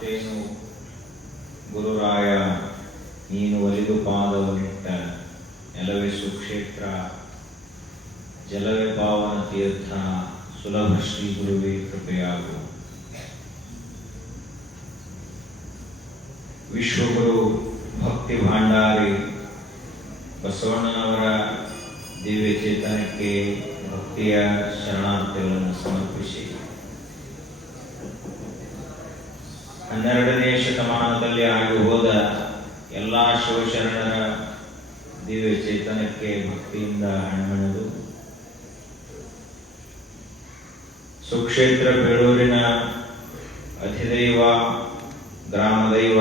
ಮತ್ತೇನು ಗುರುರಾಯ ನೀನು ಒಲಿದು ಪಾದವನ್ನಿಟ್ಟ ನೆಲವೇ ಸುಕ್ಷೇತ್ರ, ಜಲವೇ ಪಾವನ ತೀರ್ಥ, ಸುಲಭ ಶ್ರೀ ಗುರುವೇ ಕೃಪೆಯಾಗು. ವಿಶ್ವಗುರು ಭಕ್ತಿ ಭಾಂಡಾರಿ ಬಸವಣ್ಣನವರ ದಿವ್ಯ ಚೇತನಕ್ಕೆ ಭಕ್ತಿಯ ಶರಣಾರ್ಥಿಗಳನ್ನು ಸಮರ್ಪಿಸಿ 12ನೇ ಶತಮಾನದಲ್ಲಿ ಆಗಿ ಹೋದ ಎಲ್ಲ ಶಿವಶರಣರ ದಿವ್ಯ ಚೇತನಕ್ಕೆ ಭಕ್ತಿಯಿಂದ ಹಣ್ಣೆಳೆದು ಸುಕ್ಷೇತ್ರ ಬೇಳೂರಿನ ಅಧಿದೈವ, ಗ್ರಾಮದೈವ,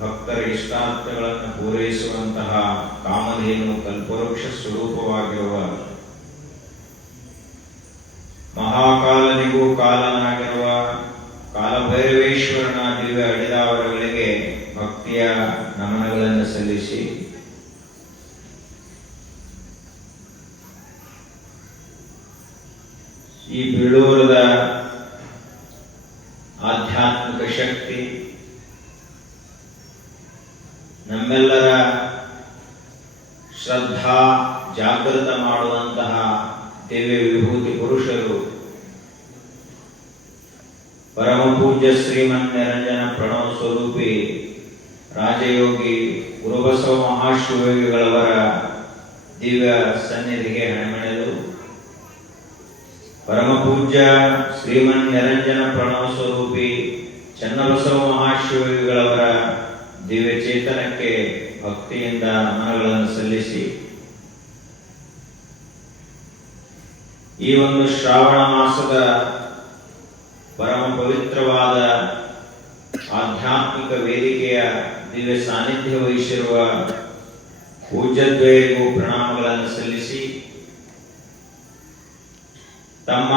ಭಕ್ತರ ಇಷ್ಟಾರ್ಥಗಳನ್ನು ಪೂರೈಸುವಂತಹ ಕಾಮಧೇನು ಕಲ್ಪವೃಕ್ಷ ಸ್ವರೂಪವಾಗಿರುವ ಮಹಾಕಾಲನಿಗೂ ಕಾಲನಾಗಿರುವ ಕಾಲಭೈರವೇಶ್ವರನ ದಿವ್ಯ ಅಡಿದಾವರಗಳಿಗೆ ಭಕ್ತಿಯ ನಮನಗಳನ್ನು ಸಲ್ಲಿಸಿ ಈ ಬೇಳೂರದ ಆಧ್ಯಾತ್ಮಿಕ ಶಕ್ತಿ, ನಮ್ಮೆಲ್ಲರ ಶ್ರದ್ಧಾ ಜಾಗೃತ ಮಾಡುವಂತಹ ದಿವ್ಯ ವಿಭೂತಿ ಪುರುಷರು ಪರಮ ಪೂಜ್ಯ ಶ್ರೀಮನ್ ನಿರಂಜನ ಪ್ರಣವ ಸ್ವರೂಪಿ ರಾಜಯೋಗಿ ಗುರುಬಸವ ಮಹಾಶಿವಯೋಗಿಗಳವರ ದಿವ್ಯ ಸನ್ನಿಧಿಗೆ ಹಣಮೆಳೆದು ಪರಮ ಪೂಜ್ಯ ಶ್ರೀಮನ್ ನಿರಂಜನ ಪ್ರಣವ ಸ್ವರೂಪಿ ಚನ್ನಬಸವ ಮಹಾಶಿವಯೋಗಿಗಳವರ ದಿವ್ಯ ಚೇತನಕ್ಕೆ ಭಕ್ತಿಯಿಂದ ನಮನಗಳನ್ನು ಸಲ್ಲಿಸಿ ಈ ಒಂದು ಶ್ರಾವಣ ಮಾಸದ ಪರಮ ಪವಿತ್ರವಾದ ಆಧ್ಯಾತ್ಮಿಕ ವೇದಿಕೆಯ ದಿವ್ಯ ಸಾನ್ನಿಧ್ಯ ವಹಿಸಿರುವ ಪೂಜ್ಯದ್ವಯರಿಗೂ ಪ್ರಣಾಮಗಳನ್ನು ಸಲ್ಲಿಸಿ ತಮ್ಮ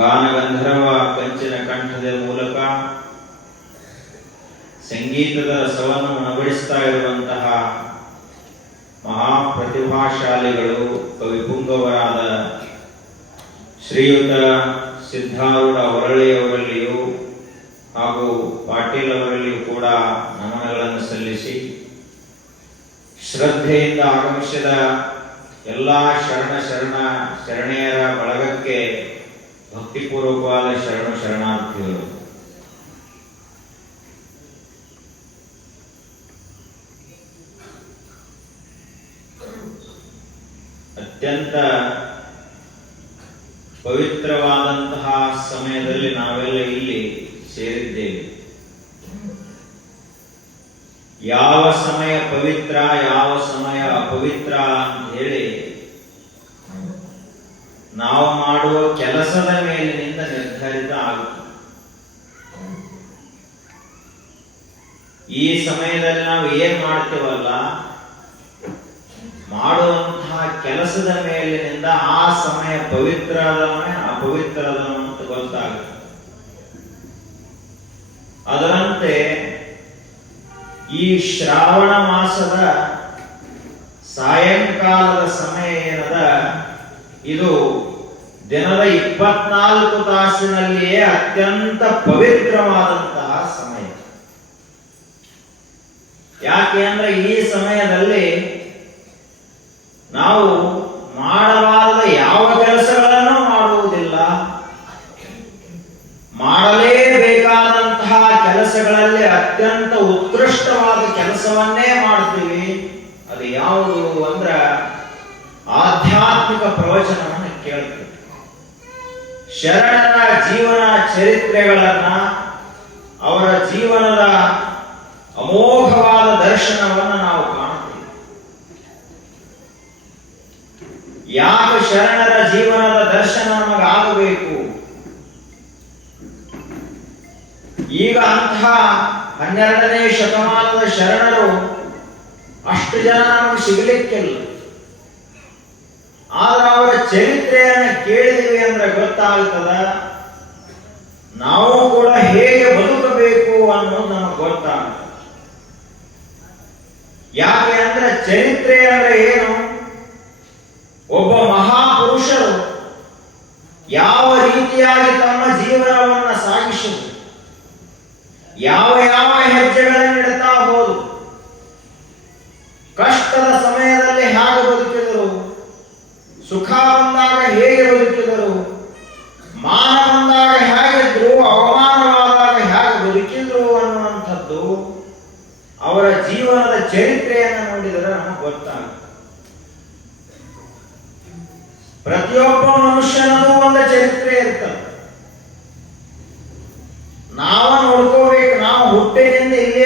ಗಾನಗಂಧರ್ವ ಕಂಚಿನ ಕಂಠದ ಮೂಲಕ ಸಂಗೀತದ ರಸವನ್ನು ಉಣಬಡಿಸ್ತಾ ಇರುವಂತಹ ಮಹಾಪ್ರತಿಭಾಶಾಲಿಗಳು ಕವಿಪುಂಗವರಾದ ಶ್ರೀಯುತ ಸಿದ್ಧಾರೂಢ ಹೊರಳಿಯವರಲ್ಲಿಯೂ ಹಾಗೂ ಪಾಟೀಲ್ ಅವರಲ್ಲಿಯೂ ಕೂಡ ನಮನಗಳನ್ನು ಸಲ್ಲಿಸಿ ಶ್ರದ್ಧೆಯಿಂದ ಆಗಮಿಸಿದ ಎಲ್ಲ ಶರಣೆಯರ ಬಳಗಕ್ಕೆ ಭಕ್ತಿಪೂರ್ವಕವಾದ ಶರಣಾರ್ಥಿಗಳು. ಅತ್ಯಂತ ಪವಿತ್ರವಾದಂತಹ ಸಮಯದಲ್ಲಿ ನಾವೆಲ್ಲ ಇಲ್ಲಿ ಸೇರಿದ್ದೇವೆ. ಯಾವ ಸಮಯ ಪವಿತ್ರ, ಯಾವ ಸಮಯ ಅಪವಿತ್ರ ಅಂತ ಹೇಳಿ ನಾವು ಮಾಡುವ ಕೆಲಸದ ಮೇಲಿನಿಂದ ನಿರ್ಧಾರಿತ ಆಗುತ್ತೆ. ಈ ಸಮಯದಲ್ಲಿ ನಾವು ಏನ್ ಮಾಡ್ತೇವಲ್ಲ, ಮಾಡುವಂತಹ ಕೆಲಸದ ಮೇಲಿನಿಂದ ಆ ಸಮಯ ಪವಿತ್ರ ಅದವನೇ ಅಪವಿತ್ರ ಅದವ ಅಂತ ಗೊತ್ತಾಗುತ್ತೆ. ಅದರಂತೆ ಈ ಶ್ರಾವಣ ಮಾಸದ ಸಾಯಂಕಾಲದ ಸಮಯ ಏನದ, ಇದು ದಿನದ 24 ತಾಸಿನಲ್ಲಿಯೇ ಅತ್ಯಂತ ಪವಿತ್ರವಾದಂತಹ ಸಮಯ. ಯಾಕೆ ಅಂದ್ರೆ ಈ ಸಮಯದಲ್ಲಿ ನಾವು ಮಾಡಬಾರದ ಯಾವ ಕೆಲಸಗಳನ್ನು ಮಾಡುವುದಿಲ್ಲ, ಮಾಡಲೇಬೇಕಾದಂತಹ ಕೆಲಸಗಳಲ್ಲಿ ಅತ್ಯಂತ ಉತ್ಕೃಷ್ಟವಾದ ಕೆಲಸವನ್ನೇ ಮಾಡ್ತೀವಿ. ಅದು ಯಾವುದು ಅಂದ್ರೆ ಆಧ್ಯಾತ್ಮಿಕ ಪ್ರವಚನವನ್ನು ಕೇಳ್ತೀವಿ. ಶರಣರ ಜೀವನ ಚರಿತ್ರೆಗಳನ್ನ, ಅವರ ಜೀವನದ ಅಮೋಘವಾದ ದರ್ಶನವನ್ನು ನಾವು ಕಾಣ್ತೀವಿ. ಯಾಕೆ ಶರಣರ ಜೀವನದ ದರ್ಶನ ನಮಗಾಗಬೇಕು? ಈಗ ಅಂತಹ 12ನೇ ಶತಮಾನದ ಶರಣರು ಅಷ್ಟು ಜನ ನಮಗೆ ಸಿಗಲಿಕ್ಕಿಲ್ಲ. ಆದ್ರೆ ಅವರ ಚರಿತ್ರೆಯನ್ನು ಕೇಳಿದ್ವಿ ಅಂದ್ರೆ ಗೊತ್ತಾಗ್ತದ, ನಾವು ಕೂಡ ಹೇಗೆ ಬದುಕಬೇಕು ಅನ್ನೋದು ನಮಗೆ ಗೊತ್ತಾಗ್ತದೆ. ಯಾಕೆ ಅಂದ್ರೆ ಚರಿತ್ರೆ ಅಂದ್ರೆ ಏನು? ಒಬ್ಬ ಮಹಾಪುರುಷರು ಯಾವ ರೀತಿಯಾಗಿ ತಮ್ಮ ಜೀವನವನ್ನು ಸಾಗಿಸಿದರು,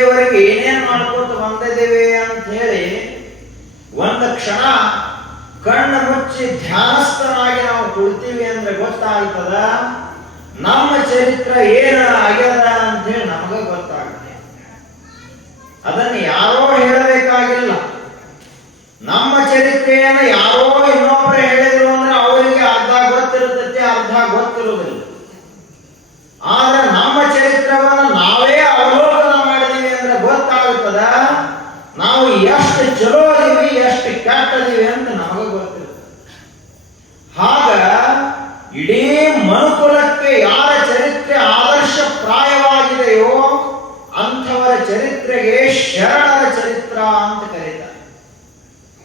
ಇಲ್ಲಿಯವರೆಗೆ ಏನೇನ್ ಮಾಡ್ಕೋತ ಬಂದಿದ್ದೇವೆ ಅಂತ ಹೇಳಿ ಒಂದು ಕ್ಷಣ ಕಣ್ಣು ಮುಚ್ಚಿ ಧ್ಯಾನಸ್ಥರಾಗಿ ನಾವು ಕುಳಿತೀವಿ ಅಂದ್ರೆ ಗೊತ್ತಾಗ್ತದ ನಮ್ಮ ಚರಿತ್ರೆ ಏನ ಆಗ್ಯದ ಅಂತ ಹೇಳಿ ನಮಗ ಗೊತ್ತಾಗುತ್ತೆ. ಅದನ್ನು ಯಾರೋ ಹೇಳಬೇಕಾಗಿಲ್ಲ. ನಮ್ಮ ಚರಿತ್ರೆಯನ್ನು ಯಾರೋ ಇನ್ನೊಬ್ಬರು ಹೇಳಿದ್ರು ಅಂದ್ರೆ ಅವರಿಗೆ ಅರ್ಧ ಗೊತ್ತಿರುತ್ತದೆ, ಅರ್ಧ ಗೊತ್ತಿರುವುದಿಲ್ಲ. ಆದ್ರೆ ನಮ್ಮ ಚರಿತ್ರವನ್ನು ನಾವೇ ಅವಲೋಕನ ಮಾಡಿದೀವಿ ಅಂದ್ರೆ ಗೊತ್ತಾಗುತ್ತದ ನಾವು ಎಷ್ಟು ಚಲೋ ಅದೀವಿ, ಎಷ್ಟು ಕೆಟ್ಟದೀವಿ ಅಂತ ನಮಗ ಗೊತ್ತಿರುತ್ತೆ. ಆಗ ಇಡೀ ಮನುಕುಲಕ್ಕೆ ಯಾರ ಚರಿತ್ರೆ ಆದರ್ಶ ಪ್ರಾಯವಾಗಿದೆಯೋ ಅಂಥವರ ಚರಿತ್ರೆಗೆ ಶರಣರ ಚರಿತ್ರ ಅಂತ ಕರೀತಾರೆ,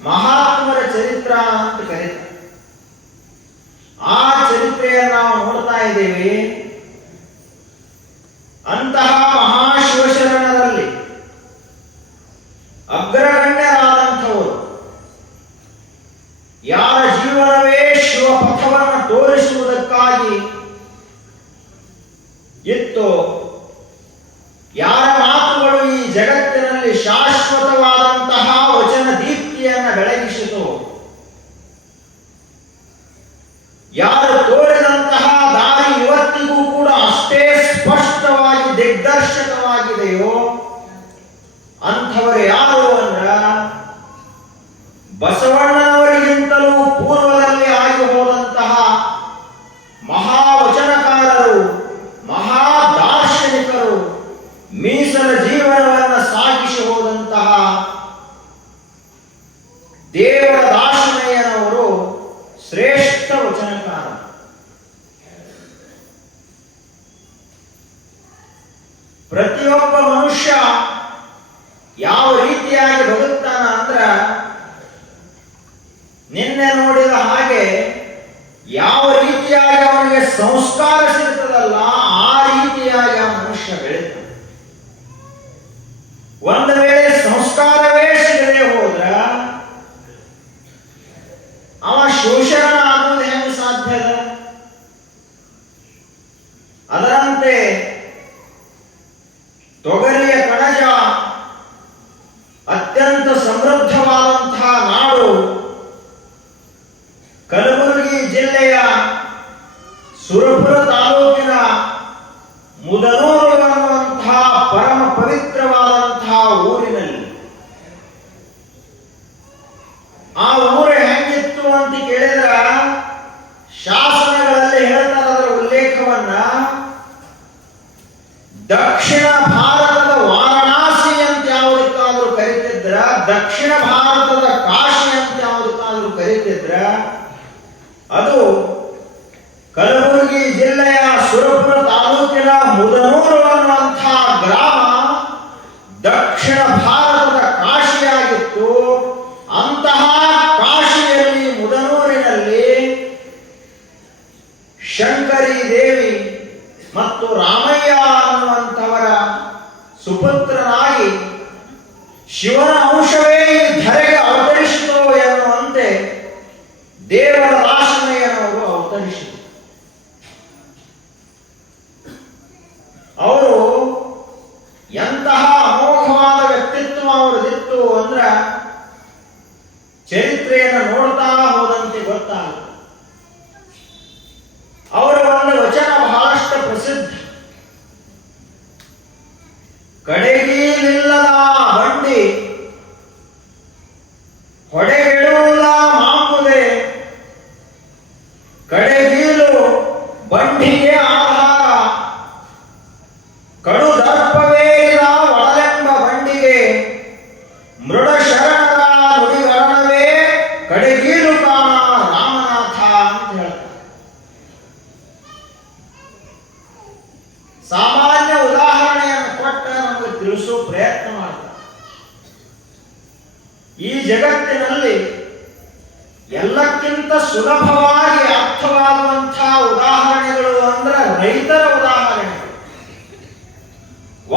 ಮಹಾತ್ಮರ ಚರಿತ್ರ ಅಂತ ಕರೀತಾರೆ. ಆ ಚರಿತ್ರೆಯನ್ನು ನಾವು ನೋಡ್ತಾ ಇದ್ದೇವೆ. ಅಂತಹ ಮಹಾಶಿವಶರಣರಲ್ಲಿ ಅಗ್ರಗಣ್ಯರಾದಂಥವರು, ಯಾರ ಜೀವನವೇ ಶಿವಪಥವನ್ನು ತೋರಿಸುವುದಕ್ಕಾಗಿ ಇತ್ತು, ಯಾರ ಮಾತುಗಳು ಈ ಜಗತ್ತಿನಲ್ಲಿ ಶಾಶ್ವತವಾದಂತಹ ವಚನ ದೀಪ್ತಿಯನ್ನು ಬೆಳಗಿಸಿತು, ಯಾರು ತೋರಿದಂತಹ ದಾರಿ ಇವತ್ತಿಗೂ ಕೂಡ ಅಷ್ಟೇ ಸ್ಪಷ್ಟವಾಗಿ ದಿಗ್ದರ್ಶಕವಾಗಿದೆಯೋ ಅಂಥವರು ಯಾರು ಅಂದ್ರ ಬಸವಣ್ಣನವರಿಗಿಂತಲೂ ಪೂರ್ವದಲ್ಲಿ ಆಗಿ ಹೋದಂತಹ ಮಹಾವಚನಕಾರರು, ಮಹಾದಾರ್ಶನಿಕರು, ಮೀಸಲ ಜೀವನವನ್ನು ಸಾಗಿಸಿ ಹೋದಂತಹ ದೇವದಾಸನಯ್ಯನವರು ಶ್ರೇಷ್ಠ ವಚನಕಾರ. ಪ್ರತಿಯೊಬ್ಬ ಮನುಷ್ಯ ಯಾವ ರೀತಿಯಾಗಿ ಬದುಕ್ತಾನ ಅಂದ್ರ ನಿನ್ನೆ ನೋಡಿದ ಹಾಗೆ ಯಾವ ರೀತಿಯಾಗಿ ಅವನಿಗೆ ಸಂಸ್ಕಾರ ಸಿಗ್ತದಲ್ಲ ಆ ರೀತಿಯಾಗಿ ಆ ಮನುಷ್ಯ ಬೆಳೀತಾನೆ. ಒಂದು ವೇಳೆ ಸಂಸ್ಕಾರವೇ ಸಿಗದೆ ಹೋದ್ರ ಅವ ಶೋಷಣ ಆಗುವುದು ಹೆಂಗೆ ಸಾಧ್ಯದ? ಅದರಂತೆ ತೊಗರಿಯ ಕಣಜ ಅತ್ಯಂತ ಸಮೃದ್ಧವಾದಂತಹ ನಾಡು ಕಲಬುರಗಿ ಜಿಲ್ಲೆಯ ಸುರಪುರ ತಾಲೂಕಿನ ಮುದನೂರು ಅನ್ನುವಂತಹ ಪರಮ ಪವಿತ್ರವಾದಂತಹ ಊರಿನಲ್ಲಿ. ಆ ಊರು ಹೆಂಗಿತ್ತು ಅಂತ ಕೇಳಿದ್ರ ಶಾಸನಗಳಲ್ಲಿ ಹೇಳ್ತಾರೆ ಅದರ ಉಲ್ಲೇಖವನ್ನ. ದಕ್ಷಿಣ ಭಾರತದ ವಾರಣಾಸಿ ಅಂತ ಯಾವುದಕ್ಕಾದ್ರೂ ಕರೀತಿದ್ರ, ದಕ್ಷಿಣ ಭಾರತದ ಕಾಶಿ ಅಂತ ಯಾವುದಕ್ಕಾದ್ರೂ ಕರೀತಿದ್ರ ಅದು ಕಲಬುರಗಿ ಜಿಲ್ಲೆಯ ಸುರಪುರ ತಾಲೂಕಿನ ಮುದನೂರು ಅನ್ನುವಂತಹ ಗ್ರಾಮ ದಕ್ಷಿಣ ಭಾರತದ ಕಾಶಿಯಾಗಿತ್ತು. ಅಂತಹ ಕಾಶಿಯಲ್ಲಿ ಮುದನೂರಿನಲ್ಲಿ ಶಂಕರಿ ದೇವಿ ಮತ್ತು ರಾಮಯ್ಯ ಅನ್ನುವಂಥವರ ಸುಪುತ್ರನಾಗಿ ಶಿವನ ಅಂಶವೇ ಈ ಧರೆಗೆ ಅವತರಿಸಿತು ಎನ್ನುವಂತೆ ದೇವರ ದಾಸನಯ್ಯನವರು ಅವತರಿಸಿದರು. ಅವರು ಎಂತಹ ಅಮೋಘವಾದ ವ್ಯಕ್ತಿತ್ವ ಅವರದಿತ್ತು ಅಂದ್ರ ಚರಿತ್ರೆಯನ್ನು ನೋಡ್ತಾ ಹೋದಂತೆ ಗೊತ್ತಾಗುತ್ತೆ. ಅವರ ಒಂದು ವಚನ ಬಹಳಷ್ಟು ಪ್ರಸಿದ್ಧ. ಕಡೆಗೀಲಿಲ್ಲದ ಬಂಡಿ ಹೊಡೆಗೆಡುವುದ ಮಾಂಬುದೆ, ಕಡೆಗೀಲು ಬಂಡಿಗೆ ಆಧಾರ, ಕಡು ದರ್ಪವೇ ಇಲ್ಲ ಒಳಲೆಂಬ ಬಂಡಿಗೆ, ಮೃಡ ಶರಣರ ನುಡಿಗರಣವೇ ಕಡೆಗೀಲು ಕಾಣ ರಾಮನಾಥ ಅಂತ ಹೇಳ್ತಾರೆ. ಸಾಮಾನ್ಯ ಉದಾಹರಣೆಯನ್ನು ಕೊಟ್ಟ ನಮಗೆ ತಿಳಿಸೋ ಪ್ರಯತ್ನ ಮಾಡ್ತಾರೆ. ಈ ಜಗತ್ತಿನಲ್ಲಿ ಎಲ್ಲಕ್ಕಿಂತ ಸುಲಭವಾಗಿ ಅರ್ಥವಾಗುವಂತಹ ಉದಾಹರಣೆಗಳು ಅಂದ್ರೆ ರೈತರ ಉದಾಹರಣೆಗಳು.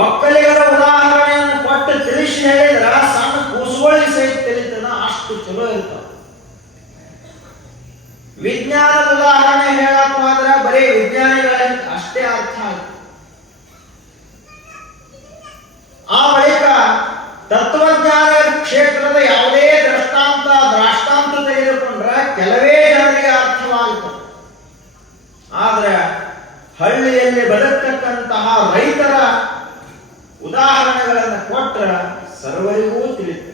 ಒಕ್ಕಲಿಗರ ಉದಾಹರಣೆಯನ್ನು ಕೊಟ್ಟು ತಿಳಿಸಿ ಹೇಳಿದ್ರ ಸಣ್ಣ ಕೂಸುಗಳಿಗೆ ಸಹಿತ ತಿಳಿತದ, ಅಷ್ಟು ಚಲೋ ಇರ್ತಾವ. ವಿಜ್ಞಾನದ ಉದಾಹರಣೆ ಹೇಳಕ್ ಹೋದ್ರ ಬರೀ ವಿಜ್ಞಾನಿಗಳ ಅಷ್ಟೇ ಅರ್ಥ ಆಯ್ತು. ಆ ಬಳಿಕ ಬದುಕತಕ್ಕಂತಹ ರೈತರ ಉದಾಹರಣೆಗಳನ್ನು ಕೊಟ್ರ ಸರ್ವರಿಗೂ ತಿಳಿತು.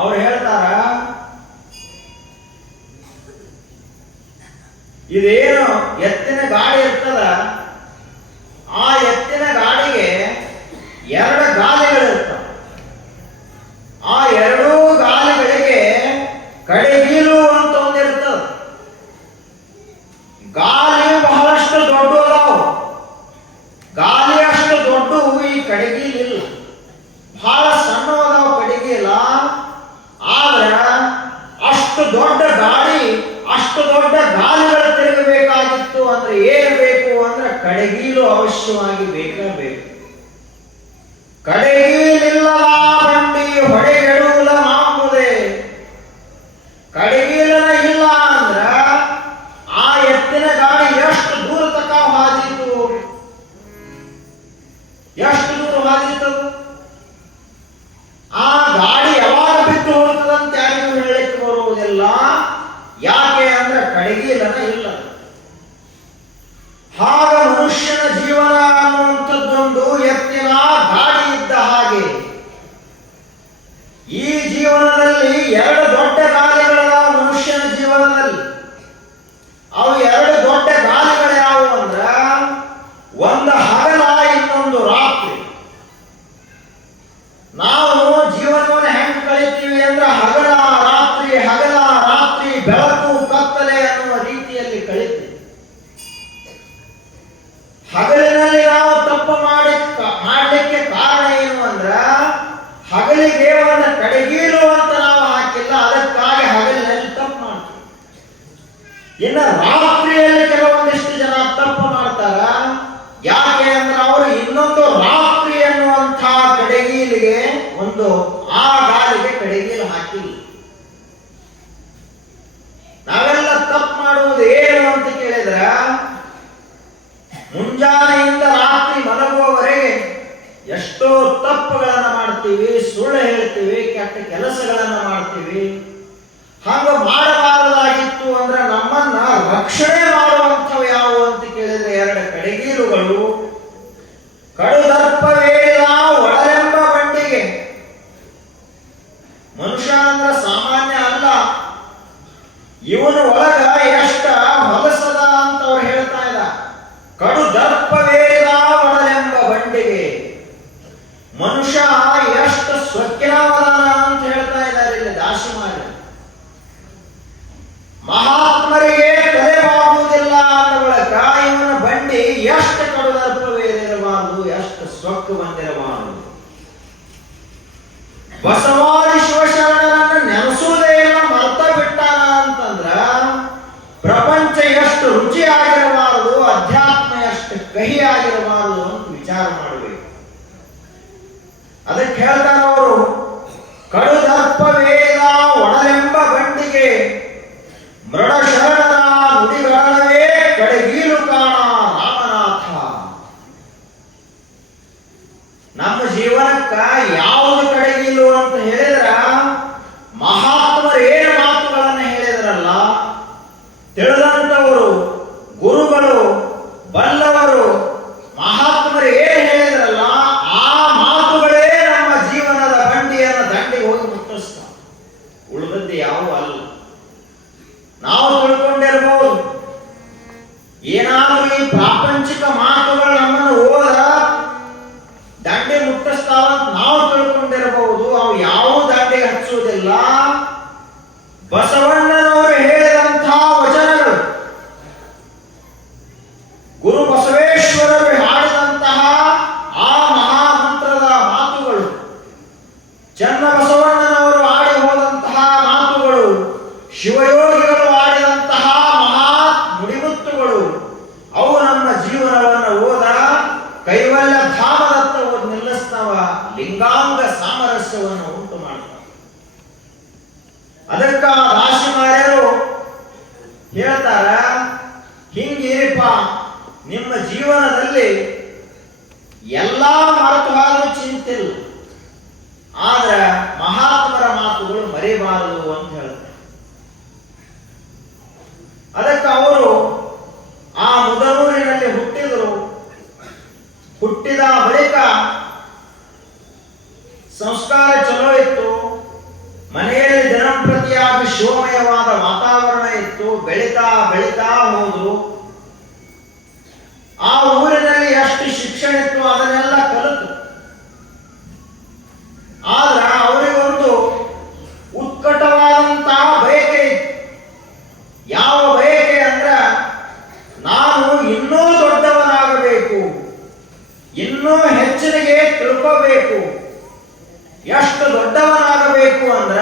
ಅವ್ರು ಹೇಳ್ತಾರ, ಇದೇನು ಎತ್ತಿನ ಗಾಡಿ ಇರ್ತದ, ಆ ಎತ್ತಿನ ಗಾಡಿಗೆ 2 ಗಾಲಿಗಳಿರ್ತವೆ. ಆ 2 ಗಾಲಿಗಳಿಗೆ ಕಡೆಗೀಲು ಅಂತ ಒಂದಿರ್ತದ. ಗಾಲಿ ಬಹಳಷ್ಟು ದೊಡ್ಡ ಅದಾವು, ಗಾಲಿ ಅಷ್ಟು ದೊಡ್ಡವು ಈ ಕಡೆಗೀಲಿಲ್ಲ. ಬಹಳ ಸಣ್ಣ ಅದಾವು ಕಡೆಗೀಲ. ಆದ್ರ ಅಷ್ಟು ದೊಡ್ಡ ಗಾಡಿ, ಅಷ್ಟು ದೊಡ್ಡ ಗಾಲಿಗಳು ತಿರುಗಬೇಕಾಗಿತ್ತು ಅಂದ್ರೆ ಏನ್ ಬೇಕು ಅಂದ್ರೆ ಕಡೆಗೀಲು ಅವಶ್ಯವಾಗಿ ಬೇಕು. ಕಡೆಗೀಲಿಲ್ಲ ಬಂಡಿ ಹೊಡೆಗೆಡುವುಲ ಮಾಂಬುದೆ. ಕಡೆಗೀಲನ ಇಲ್ಲ ಅಂದ್ರ ಆ ಎತ್ತಿನ ಗಾಡಿ ಎಷ್ಟು ದೂರ ತಕ ಹಾದಿತು, ಎಷ್ಟು ದೂರ ಹಾದಿತು. ಆ ಗಾಡಿ ಯಾವಾಗ ಬಿಟ್ಟು ಹೋಗ್ತದಂತ ಯಾರಿಗೂ ಹೇಳಕ್ಕೆ ಬರುವುದಿಲ್ಲ. ಯಾಕೆ ಅಂದ್ರೆ ಕಡೆಗೀಲನ ಇಲ್ಲ. ಹಾಗ ಮನುಷ್ಯನ ಜೀವನ ಅನ್ನುವಂಥದ್ದೊಂದು ಎತ್ತಿನ ಗಾಡಿ ಇದ್ದ ಹಾಗೆ ಈ ಜೀವನದಲ್ಲಿ 2 ದೊಡ್ಡ ಗಾಲಿಗಳ ಮನುಷ್ಯನ ಜೀವನದಲ್ಲಿ. ಅವು 2 ದೊಡ್ಡ ಗಾಲಿಗಳು ಯಾವುವು ಅಂದ್ರ, ಒಂದು ಹಗಲ, ಇನ್ನೊಂದು ರಾತ್ರಿ. ನಾವು ಜೀವನವನ್ನು ಹೆಂಗ್ ಕಳಿತೀವಿ ಅಂದ್ರೆ ಹಗಲ ರಾತ್ರಿ, ಹಗಲ ರಾತ್ರಿ, ಬೆಳಕು ಕತ್ತಲೆ ಅನ್ನುವ ರೀತಿಯಲ್ಲಿ ಕಳಿತೀವಿ. ಹಗಲಿನಲ್ಲಿ ನಾವು ತಪ್ಪು ಮಾಡಲಿಕ್ಕೆ ಕಾರಣ ಏನು ಅಂದ್ರ, ಹಗಲಿಗೆ ಒಂದು ಕಡೆಗೀಲು ಅಂತ ನಾವು ಹಾಕಿಲ್ಲ, ಅದಕ್ಕಾಗಿ ಹಗಲಿನಲ್ಲಿ ತಪ್ಪು ಮಾಡ್ತೀವಿ. ಇನ್ನು ರಾತ್ರಿಯಲ್ಲಿ ಕೆಲವೊಂದಿಷ್ಟು ಜನ ತಪ್ಪು ಮಾಡ್ತಾರ. ಯಾಕೆ ಅಂದ್ರೆ ಅವರು ಇನ್ನೊಂದು ರಾತ್ರಿ ಅನ್ನುವಂಥ ಕಡೆಗೀಲಿಗೆ, ಒಂದು ಆ ಗಾಲಿಗೆ ಕಡೆಗೀಲು ಹಾಕಿಲ್ಲ. ನಾವೆಲ್ಲ ತಪ್ಪು ಮಾಡುವುದು ಏನು ಅಂತ ಕೇಳಿದ್ರ, ಮುಂಜಾನೆಯಿಂದ ರಾತ್ರಿ ಮಲಗುವವರೆಗೆ ಎಷ್ಟೋ ತಪ್ಪುಗಳನ್ನು ಮಾಡ್ತೀವಿ, ಸುಳ್ಳು ಹೇಳ್ತೀವಿ, ಕೆಟ್ಟ ಕೆಲಸಗಳನ್ನು ಮಾಡ್ತೀವಿ. ಹಾಗ ಮಾಡಬಾರದಾಗಿತ್ತು ಅಂದ್ರೆ ನಮ್ಮನ್ನ ರಕ್ಷಣೆ ಮಾಡುವಂಥವು ಯಾವುವು ಅಂತ ಕೇಳಿದ್ರೆ 2 ಕಡೆಗೀಲುಗಳು. ಕಡುದರ್ಪವೇರಿದ ಒಳರೆಂಬ ಬಂಡಿಗೆ. ಮನುಷ್ಯ ಅಂದ್ರೆ ಸಾಮಾನ್ಯ ಅಲ್ಲ, ಇವನ ಒಳಗ ಎಷ್ಟ ಹೊಲಸದ ಅಂತ ಅವ್ರು ಹೇಳ್ತಾ ಇದ್ದ. ಕಡು ದರ್ಪವೇರಿದ ಒಡಲೆಂಬ ಬಂಡಿಗೆ. ಮನುಷ್ಯ ಎಷ್ಟು ಸ್ವಕ್ಕಿನವದಾನ ಅಂತ ಹೇಳ್ತಾ ಇದ್ದಾರೆ ಇಲ್ಲಿ ದಾಸಿಮಾರಿ. ಮಹಾತ್ಮರಿಗೆ ತಲೆಬಾಗುವುದಿಲ್ಲ ಅಂದ ಬಳಿಕ ಇವನ ಬಂಡಿ ಎಷ್ಟು ಕಡು ದರ್ಪವೇರಿರಬಾರದು, ಎಷ್ಟು ಸ್ವಕ್ಕು ಬಂದಿರಬಾರದು. ಬಸವಾದಿ ಶಿವಶರಣರನ್ನು ನೆನೆಸುವುದೇ ಇಲ್ಲ, ಮರ್ತ ಬಿಟ್ಟಾನ ಅಂತಂದ್ರ ಪ್ರಪಂಚ ಎಷ್ಟು ರುಚಿಯಾಗಿರಬಾರದು, ಅಧ್ಯಾತ್ಮ ಎಷ್ಟು ಕಹಿಯಾಗಿರಬಾರದು ಅಂತ ವಿಚಾರ ಮಾಡಬೇಕು. ಅದಕ್ಕೆ ಹೇಳ್ತಾರ ಅವರು, ಕಡುದರ್ಪ ವೇದ ಒಡಲೆಂಬ ಬಂಡಿಗೆ ಮೃಡ ಶರಣರ ನುಡಿಗಳವೇ ಕಡೆಗೀಲು ಕಾಣ ರಾಮನಾಥ. ನಮ್ಮ ಜೀವನಕ್ಕ ಯಾವುದು ಕಡೆಗೀಲು ಅಂತ ಹೇಳಿದ್ರ, ಮಹಾತ್ಮರು ಏನು ಮಾತುಗಳನ್ನು ಹೇಳಿದ್ರಲ್ಲ, ತಿಳಿದಂತವರು, ಗುರುಗಳು, ಬಲ್ಲವರು, ಮಹಾತ್ಮರು ಏನು ಹೇಳಿದ್ರಲ್ಲ, ಆ ಮಾತುಗಳೇ ನಮ್ಮ ಜೀವನದ ಬಂಡಿಯನ್ನು ದಂಡಿಗೆ ಹೋಗಿ ಮುಟ್ಟಿಸ್ತಾವ. ಉಳಿದದ್ದು ಯಾವ ಅಲ್ಲ. ನಾವು ತಿಳ್ಕೊಂಡಿರ್ಬೋದು, ಏನಾದ್ರೂ ಈ ಪ್ರಾಪಂಚಿಕ ಮಾತುಗಳು ನಮ್ಮನ್ನು ಓದ ದಂಡೆ ಮುಟ್ಟಿಸ್ತಾವಂತ ನಾವು ತಿಳ್ಕೊಂಡಿರಬಹುದು. ಅವು ಯಾವ ದಂಡೆಗೆ ಹಚ್ಚುವುದಿಲ್ಲ. ಬಸವಣ್ಣನವರು ಹೇಳಿದಂತಹ ವಚನಗಳು, ಗುರು ಬಸವೇಶ್ವರರು ಹಾಡಿದಂತಹ ಆ ಮಹಾಮಂತ್ರದ ಮಾತುಗಳು, ಚನ್ನ ಬಸವಣ್ಣನವರು ಆಡಿ ಹೋದಂತಹ ಮಾತುಗಳು, ಶಿವಯೋಗಿಗಳು ಆಡಿದಂತಹ ಮಹಾ ನುಡಿಮುತ್ತುಗಳು, ಅವು ನಮ್ಮ ಜೀವನವನ್ನು ಓದ ಕೈವಲ್ಯ ಧಾಮದತ್ತ ಓದಿ ನಿಲ್ಲಿಸ್ತವ, ಲಿಂಗಾಂಗ ಸಾಮರಸ್ಯವನ್ನು ಉಂಟು ಮಾಡ್ತಾವ. ಅದಕ್ಕ ರಾಶಿಮಾರ್ಯರು ಹೇಳ್ತಾರ, ಹಿಂಗಿರಿಪ ನಿಮ್ಮ ಜೀವನದಲ್ಲಿ ಎಲ್ಲಾ ಮರೆತು ಹಾಲು ಚಿಂತಿಲ್ಲ, ಆದ್ರೆ ಮಹಾತ್ಮರ ಮಾತುಗಳು ಮರೆಯಬಾರದು ಅಂತ ಹೇಳ್ತಾರೆ. ಅದಕ್ಕೆ ಅವರು ಆ ಮುದನೂರಿನಲ್ಲಿ ಹುಟ್ಟಿದ್ರು. ಹುಟ್ಟಿದ ಬಳಿಕ ಸಂಸ್ಕಾರ ಚಲೋ ಇತ್ತು, ಮನೆಯಲ್ಲಿ ದಿನಂಪ್ರತಿಯಾಗಿ ಶಿವಮಯವಾದ ವಾತಾವರಣ ಇತ್ತು. ಬೆಳೀತಾ ಬೆಳೀತಾ ಹೋದ್ರು. ಆ ಊರಿನಲ್ಲಿ ಎಷ್ಟು ಶಿಕ್ಷಣ ಇತ್ತು ಅದನ್ನೆಲ್ಲ ಕಲಿತು. ಆದ್ರ ಅವರಿಗೊಂದು ಉತ್ಕಟವಾದಂತಹ ಬಯಕೆ ಇತ್ತು. ಯಾವ ಬಯಕೆ ಅಂದ್ರ ನಾನು ಇನ್ನೂ ದೊಡ್ಡವನಾಗಬೇಕು, ಇನ್ನೂ ಹೆಚ್ಚಿಗೆ ತಿಳ್ಕೋಬೇಕು. ಎಷ್ಟು ದೊಡ್ಡವನಾಗಬೇಕು ಅಂದ್ರ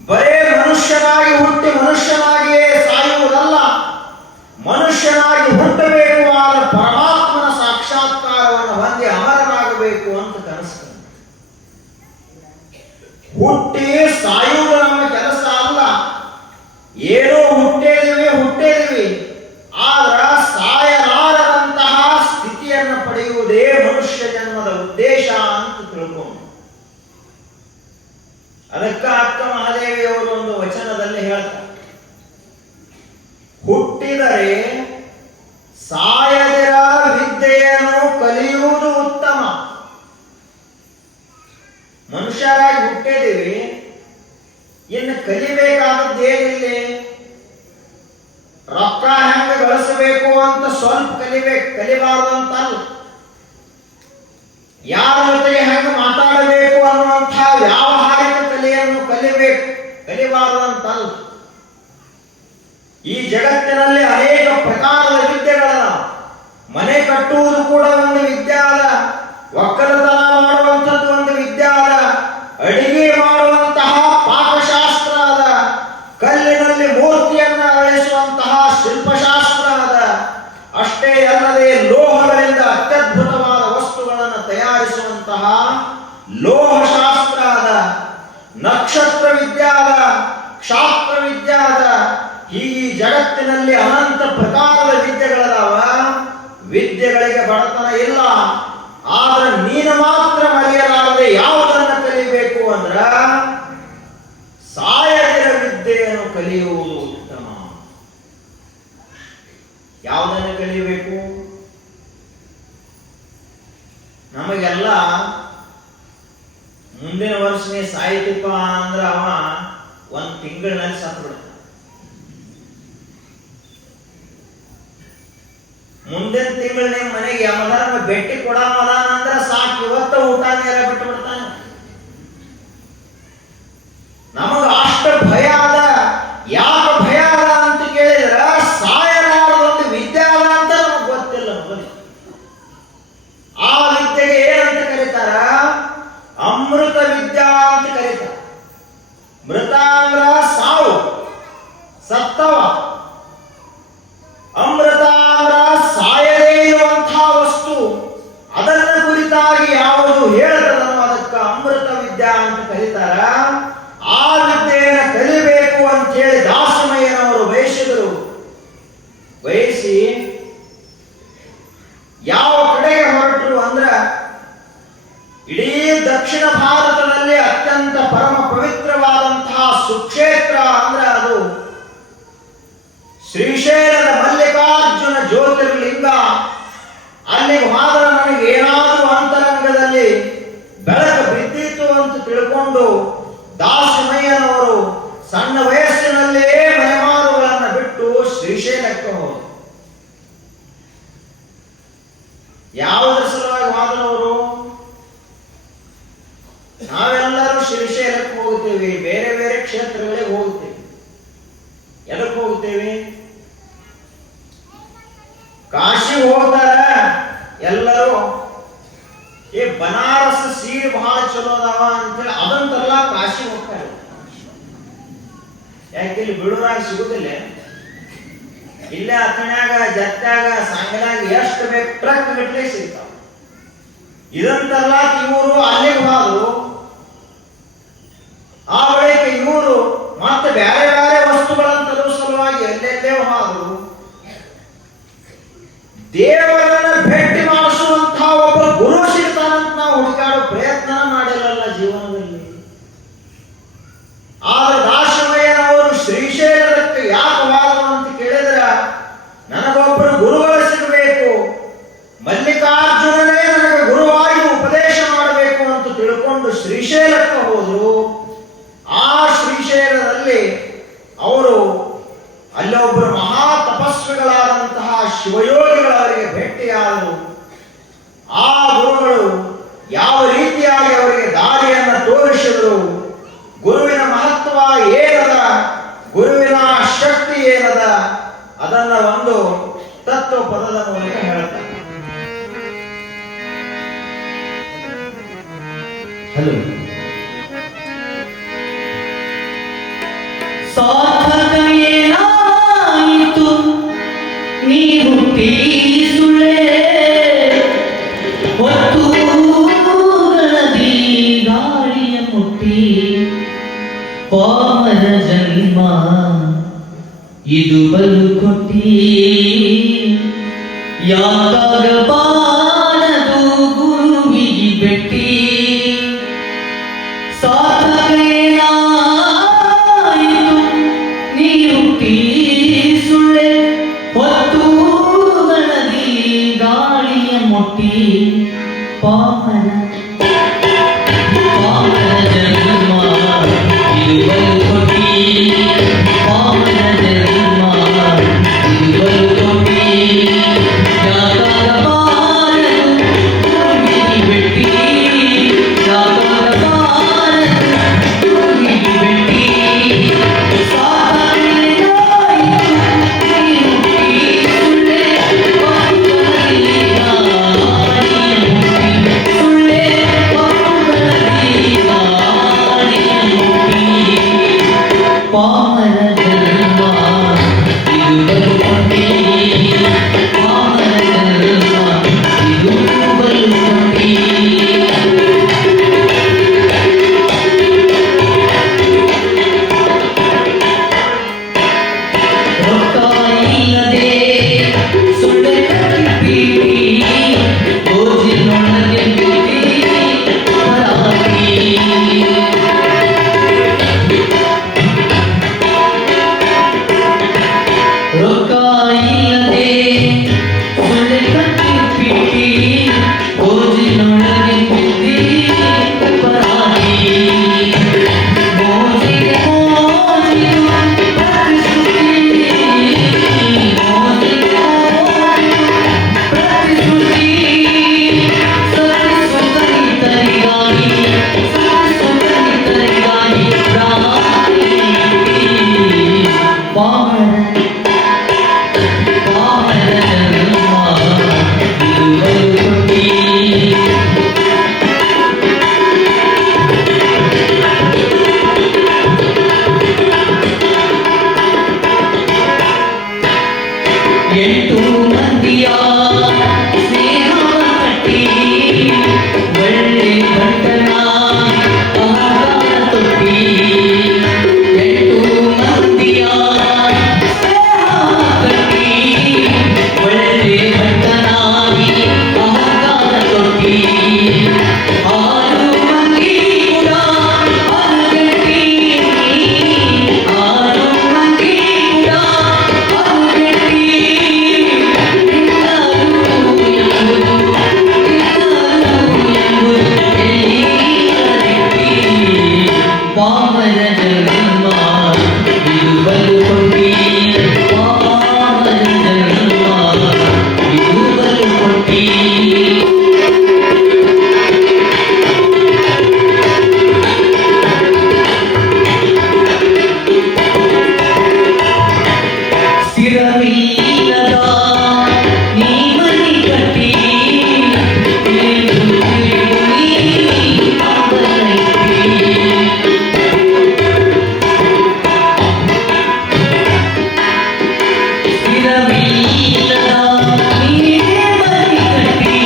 ಬರೇ ಮನುಷ್ಯನಾಗಿ ಹುಟ್ಟಿ ಮನುಷ್ಯನಾಗಿಯೇ ಸಾಯುವುದಲ್ಲ, ಮನುಷ್ಯನಾಗಿ ಹುಟ್ಟಬೇಕು, ಆದ ಪರಮಾತ್ಮನ ಸಾಕ್ಷಾತ್ಕಾರವನ್ನು ಹೊಂದಿ ಅಮರನಾಗಬೇಕು ಅಂತ ಕನಸ್ತಾನೆ. ಹುಟ್ಟಿ ಸಾಯುವುದು ನಮ್ಮ ಕೆಲಸ ಅಲ್ಲ. ಏನೋ ಹುಟ್ಟೇದಿವಿ ಆದ್ರ ಸಾಯಲಾರದಂತಹ ಸ್ಥಿತಿಯನ್ನು ಪಡೆಯುವುದೇ ಮನುಷ್ಯ ಜನ್ಮದ ಉದ್ದೇಶ ಅಂತ ತಿಳ್ಕೊಂಡು. ಅದಕ್ಕ ಅಕ್ಕ ಮಹಾದೇವಿಯವರು ಒಂದು ವಚನದಲ್ಲಿ ಹೇಳ್ತಾರೆ, ಹುಟ್ಟಿದರೆ ಸಾಯದಿರ ವಿದ್ಯೆಯನ್ನು ಕಲಿಯುವುದು ಉತ್ತಮ. ಮನುಷ್ಯರಾಗಿ ಹುಟ್ಟಿದೀವಿ, ಇನ್ನು ಕಲಿಬೇಕಾದದ್ದೇನಿಲ್ಲ. ರೊಕ್ಕ ಹೆಂಗ ಗಳಿಸಬೇಕು ಅಂತ ಸ್ವಲ್ಪ ಕಲಿಬಾರದು ಅಂತಲ್ಲ. ಯಾರ ಜೊತೆಗೆ ಹೆಂಗ ಮಾತಾಡಬೇಕು ಅನ್ನುವಂತಹ ವ್ಯಾವಹಾರಿಕ ಕಲೆಯನ್ನು ಕಲಿಬಾರದು ಅಂತಲ್ಲ. ಈ ಜಗತ್ತಿನಲ್ಲಿ ಅನೇಕ ಪ್ರಕಾರದ ವಿದ್ಯೆಗಳನ್ನ, ಮನೆ ಕಟ್ಟುವುದು ಕೂಡ ಒಂದು ವಿದ್ಯೆ ಅದ, ಒಕ್ಕಲತನ ಮಾಡುವಂಥದ್ದು ಒಂದು ವಿದ್ಯೆ ಅದ, ಅಡಿಗೆ ಮಾಡುವಂತಹ ಪಾಕಶಾಸ್ತ್ರ ಅದ, ಕಲ್ಲಿನಲ್ಲಿ ಮೂರ್ತಿಯನ್ನ ಅಳಿಸುವಂತಹ ಶಿಲ್ಪಶಾಸ್ತ್ರ ಅದ. ಅಷ್ಟೇ ಅಲ್ಲದೆ ಲೋಹಗಳಿಂದ ಅತ್ಯದ್ಭುತವಾದ ವಸ್ತುಗಳನ್ನು ತಯಾರಿಸುವಂತಹ ಲೋಹಶಾಸ್ತ್ರ ಅದ, ನಕ್ಷತ್ರ ವಿದ್ಯೆ ಅದ, ಕ್ಷಾತ್ರ ವಿದ್ಯೆ ಅದ. ಈ ಜಗತ್ತಿನಲ್ಲಿ ಅನಂತ ಪ್ರಕಾರದ ವಿದ್ಯೆಗಳದಾವ. ವಿದ್ಯೆಗಳಿಗೆ ಬಡತನ ಇಲ್ಲ. ಆದ್ರೆ ನೀನು ಮಾತ್ರ ಮರೆಯಲಾರದೆ ಯಾವುದನ್ನು ಕಲಿಬೇಕು ಅಂದ್ರ ಸಾಯದಿರ ವಿದ್ಯೆಯನ್ನು ಕಲಿಯುವುದು ಉತ್ತಮ. ಯಾವುದನ್ನು ಕಲಿಯಬೇಕು? ನಮಗೆಲ್ಲ ಮುಂದಿನ ವರ್ಷನೇ ಸಾಹಿತ್ಯಪ ಅಂದ್ರ ಅವ ಒಂದ್ ತಿಂಗಳಿನಲ್ಲಿ ಸತ್ತು ಬಿಡ್ತಾನೆ. ಮುಂದಿನ ತಿಂಗಳೇ ಮನೆಗೆ ಯಾವ್ದಾರ ಭೇಟಿ ಕೊಡಾಮದಾನ ಅಂದ್ರೆ ಸಾಕು, ಇವತ್ತ ಊಟ ಮೇಲೆ ಬಿಟ್ಟು ಬಿಡ್ತಾನೆ. ನಮಗ ಅಷ್ಟ ಭಯ ಅದ. ಯಾಕೆ ಭಯ ಅದ ಅಂತ ಕೇಳಿದ್ರ ಸಾಯಲಾರದೊಂದು ವಿದ್ಯೆ ಅದ ಅಂತ ನಮಗ್ ಗೊತ್ತಿಲ್ಲ. ಆ ವಿದ್ಯೆಗೆ ಏನಂತ ಕರೀತಾರ? ಅಮೃತ ವಿದ್ಯಾ ಅಂತ ಕರೀತಾರ. ಮೃತ ಅಂದ್ರ ಸಾವು, ಸತ್ತವ. ಅಮೃತ ಅಂದ್ರ ಸಾಯದೇ ಇರುವಂತಹ ವಸ್ತು. ಅದನ್ನ ಕುರಿತಾಗಿ ಯಾವುದು ಹೇಳ್ತದೋ ಅದಕ್ಕ ಅಮೃತ ವಿದ್ಯಾ ಅಂತ ಕರೀತಾರ. ಆ ವಿದ್ಯೆಯನ್ನು ಕಲಿಬೇಕು ಅಂತ ಹೇಳಿ ದಾಸಮಯ್ಯನವರು ಬಯಸಿದರು. ಬಯಸಿ ಯಾವ ಕಡೆಗೆ ಹೊರಟರು ಅಂದ್ರ ಇಡೀ ದಕ್ಷಿಣ ಭಾರತದಲ್ಲಿ ಅತ್ಯಂತ ಪರಮ ಪವಿತ್ರವಾದಂತಹ ಸುಕ್ಷೇತ್ರ ಅಂದ್ರೆ ಅದು ಶ್ರೀಶೈಲದ ಮಲ್ಲಿಕಾರ್ಜುನ ಜ್ಯೋತಿರ್ಲಿಂಗ. ಅಲ್ಲಿಗೆ ಹೋದ್ರೆ ನನಗೆ ಏನಾದರೂ ಅಂತರಂಗದಲ್ಲಿ ಬೆಳಕು ಬಿದ್ದಿತ್ತು ಅಂತ ತಿಳ್ಕೊಂಡು ದಾಸಮಯ್ಯನವರು ಸಣ್ಣ ವಯಸ್ಸಿನಲ್ಲೇ ಮನೆಮಾರುಗಳನ್ನು ಬಿಟ್ಟು ಶ್ರೀಶೈಲಕ್ಕೆ ಹೋದರು. ಯಾವುದರ ಸಲುವಾಗಿ ಹೋದವರು? ನಾವೆಲ್ಲರೂ ಶ್ರೀಶೈಲಕ್ಕೆ ಹೋಗ್ತೇವೆ, ಬೇರೆ ಬೇರೆ ಕ್ಷೇತ್ರಗಳಿಗೆ ಹೋಗ್ತೇವೆ. ಎದಕ್ಕೆ ಹೋಗ್ತೇವೆ? ಕಾಶಿ ಹೋಗ್ತಾರ ಎಲ್ಲರೂ, ಬನಾರಸ್ ಸೀರೆ ಬಹಳ ಚಲೋ ಅದಾವ ಅಂತೇಳಿ ಅದಂತಲ್ಲ ಕಾಶಿ ಹೋಗ್ತಾರೆ. ಯಾಕೆ ಇಲ್ಲಿ ಬಿಡುವಾಗ ಸಿಗುದಿಲ್ಲ. ಇಲ್ಲೇ ಅಥಣ್ಯಾಗ, ಜತ್ಯಾಗ, ಸಾಂಗಲಾಗ ಎಷ್ಟು ಬೇಕು ಟ್ರಕ್ ಗಟ್ಲೆ ಸಿಗ್ತಾವ. ಇದಂತಲ್ಲ ಇವರು ಅಲ್ಲಿಗೆ ಹೋದ್ರು. ಆ ಬಳಿಕ ಇವರು ಮತ್ತೆ ಬೇರೆ ಬೇರೆ ವಸ್ತುಗಳನ್ನು ತರುವ ಸಲುವಾಗಿ ಎಲ್ಲೆಲ್ಲೇ ಹೋದ್ರು. ದೇವರನ್ನ ಭೇಟಿ ಮಾಡಿಸುವಂತಹ ಒಬ್ಬ ಗುರು ಸಿಗ್ತಾನಂತ ನಾವು ಹುಡುಕಾಡೋ ಪ್ರಯತ್ನ ಮಾಡಿರಲ್ಲ ಜೀವನದಲ್ಲಿ. ಆದ್ರೆ ದಾಸಮಯ್ಯನವರು ಶ್ರೀಶೈಲಕ್ಕೆ ಯಾಕೆ ಹೋದ್ರು ಅಂತ ಕೇಳಿದ್ರ ನನಗೊಬ್ಬರು ಗುರುಗಳು ಸಿಗಬೇಕು, ಮಲ್ಲಿ ಭೇಟಿಯಾದರು. ಆ ಗುರುಗಳು ಯಾವ ರೀತಿಯಾಗಿ ಅವರಿಗೆ ದಾರಿಯನ್ನು ತೋರಿಸಿದರು, ಗುರುವಿನ ಮಹತ್ವ ಏನದ, ಗುರುವಿನ ಶಕ್ತಿ ಏನದ, ಅದನ್ನ ಒಂದು ತತ್ವ ಪದದ ಮೂಲಕ ಹೇಳ್ತಾರೆ. ಹಲೋ, ಸಾರ್ಥಕ ಏನಾಯಿತು ನೀವು ತೀಸುಳೆ ಹೊತ್ತು ಗಣದಿ ಗಾಳಿಯ ಮುಟ್ಟಿ ಪಾಮರ ಜನ್ಮ ಇದು ಬಲು ಕೊಟ್ಟಿ ಯಾಕಾಗಬಾರದು ಗುರುವಿಗೆ ಬೆಟ್ಟಿ ಸಾರ್ಥಕ ಏನಾಯಿತು ನೀವು ತೀಸುಳೆ ಹೊತ್ತು ಗಣದಿ ಗಾಳಿಯ ಮುಟ್ಟಿ ಪಾಮರ ಜನ್ಮ ಇದು ಬಲು ಕೊಟ್ಟಿ ಪಾಮರ ಜನ್ಮ ಇದು ಬಲು ಕೊಟ್ಟಿ ಯಾಕಾಗಬಾರದು ಗುರುವಿಗೆ ಬೆಟ್ಟಿ ಯಾಕಾಗಬಾರದು ಗುರುವಿಗೆ ಬೆಟ್ಟಿ ಪಾಮರ ಜನ್ಮ ಇದು ಬಲು ಕೊಟ್ಟಿ ಪಾಮರ ಜನ್ಮ ಇದು ಬಲು ಕೊಟ್ಟಿ ರೊಕ್ಕ ಇಲ್ಲದೆ ಸುಳ್ಳೆ ಕಟ್ಟಿಬೀಡಿ ಗೋಜಿನೊಳಗೆ ಬಿಡಿ ಪರಾಗಿ ರೊಕ್ಕ ಇಲ್ಲದೆ ಸುಳ್ಳೆ ಕಟ್ಟಿಬಿಡಿ ಗೋಜಿನೊಳಗೆ ಬಿದ್ದಿ ಪರಾಗಿ ಮೋಜಿಗೆ ಮೋಜಿಗೆ ಪ್ರತಿಶ್ರುತಿ ಮೋಜಿಗೆ ಪ್ರತಿಶ್ರುತಿ ಸತ್ಯಸುಂದರಿತರಿಗಾಗಿ ಸತ್ಯಸುಂದರಿತರಿಗಾಗಿ ಪ್ರಾಣಿ ಪಾಮರ ಜನ್ಮ ಇದು ಬಲು ಕೊಟ್ಟಿ ಎಂಟು ಮಂದಿಯ ಸ್ನೇಹ ಕಟ್ಟಿ ಒಳ್ಳೆ ಬಂಟನ ಅಹಂಕಾರ ತೊಟ್ಟಿ ಎಂಟು ಮಂದಿಯ ಸ್ನೇಹ ಕಟ್ಟಿ ಒಳ್ಳೆ ಬಂಟನಾಗಿ ಅಹಂಕಾರ ತೊಟ್ಟಿ ಆರು ಮಂದಿ ಕೂಡ ಅನುಗಟ್ಟಿ ಆರು ಮಂದಿ ಕೂಡ ಅನುಗಟ್ಟಿ ಪಾಮರ ಜನ್ಮ ಇದು ಬಲು ಕೊಟ್ಟಿ ಪಾಮರ ಜನ್ಮ ಇದು ಬಲು ಕೊಟ್ಟಿ ಸ್ಥಿರವಿಲ್ಲದ ನೀ ಮನೆ ಕಟ್ಟಿ ಸ್ಥಿರವಿಲ್ಲದ ನೀ ಮನೆ ಕಟ್ಟಿ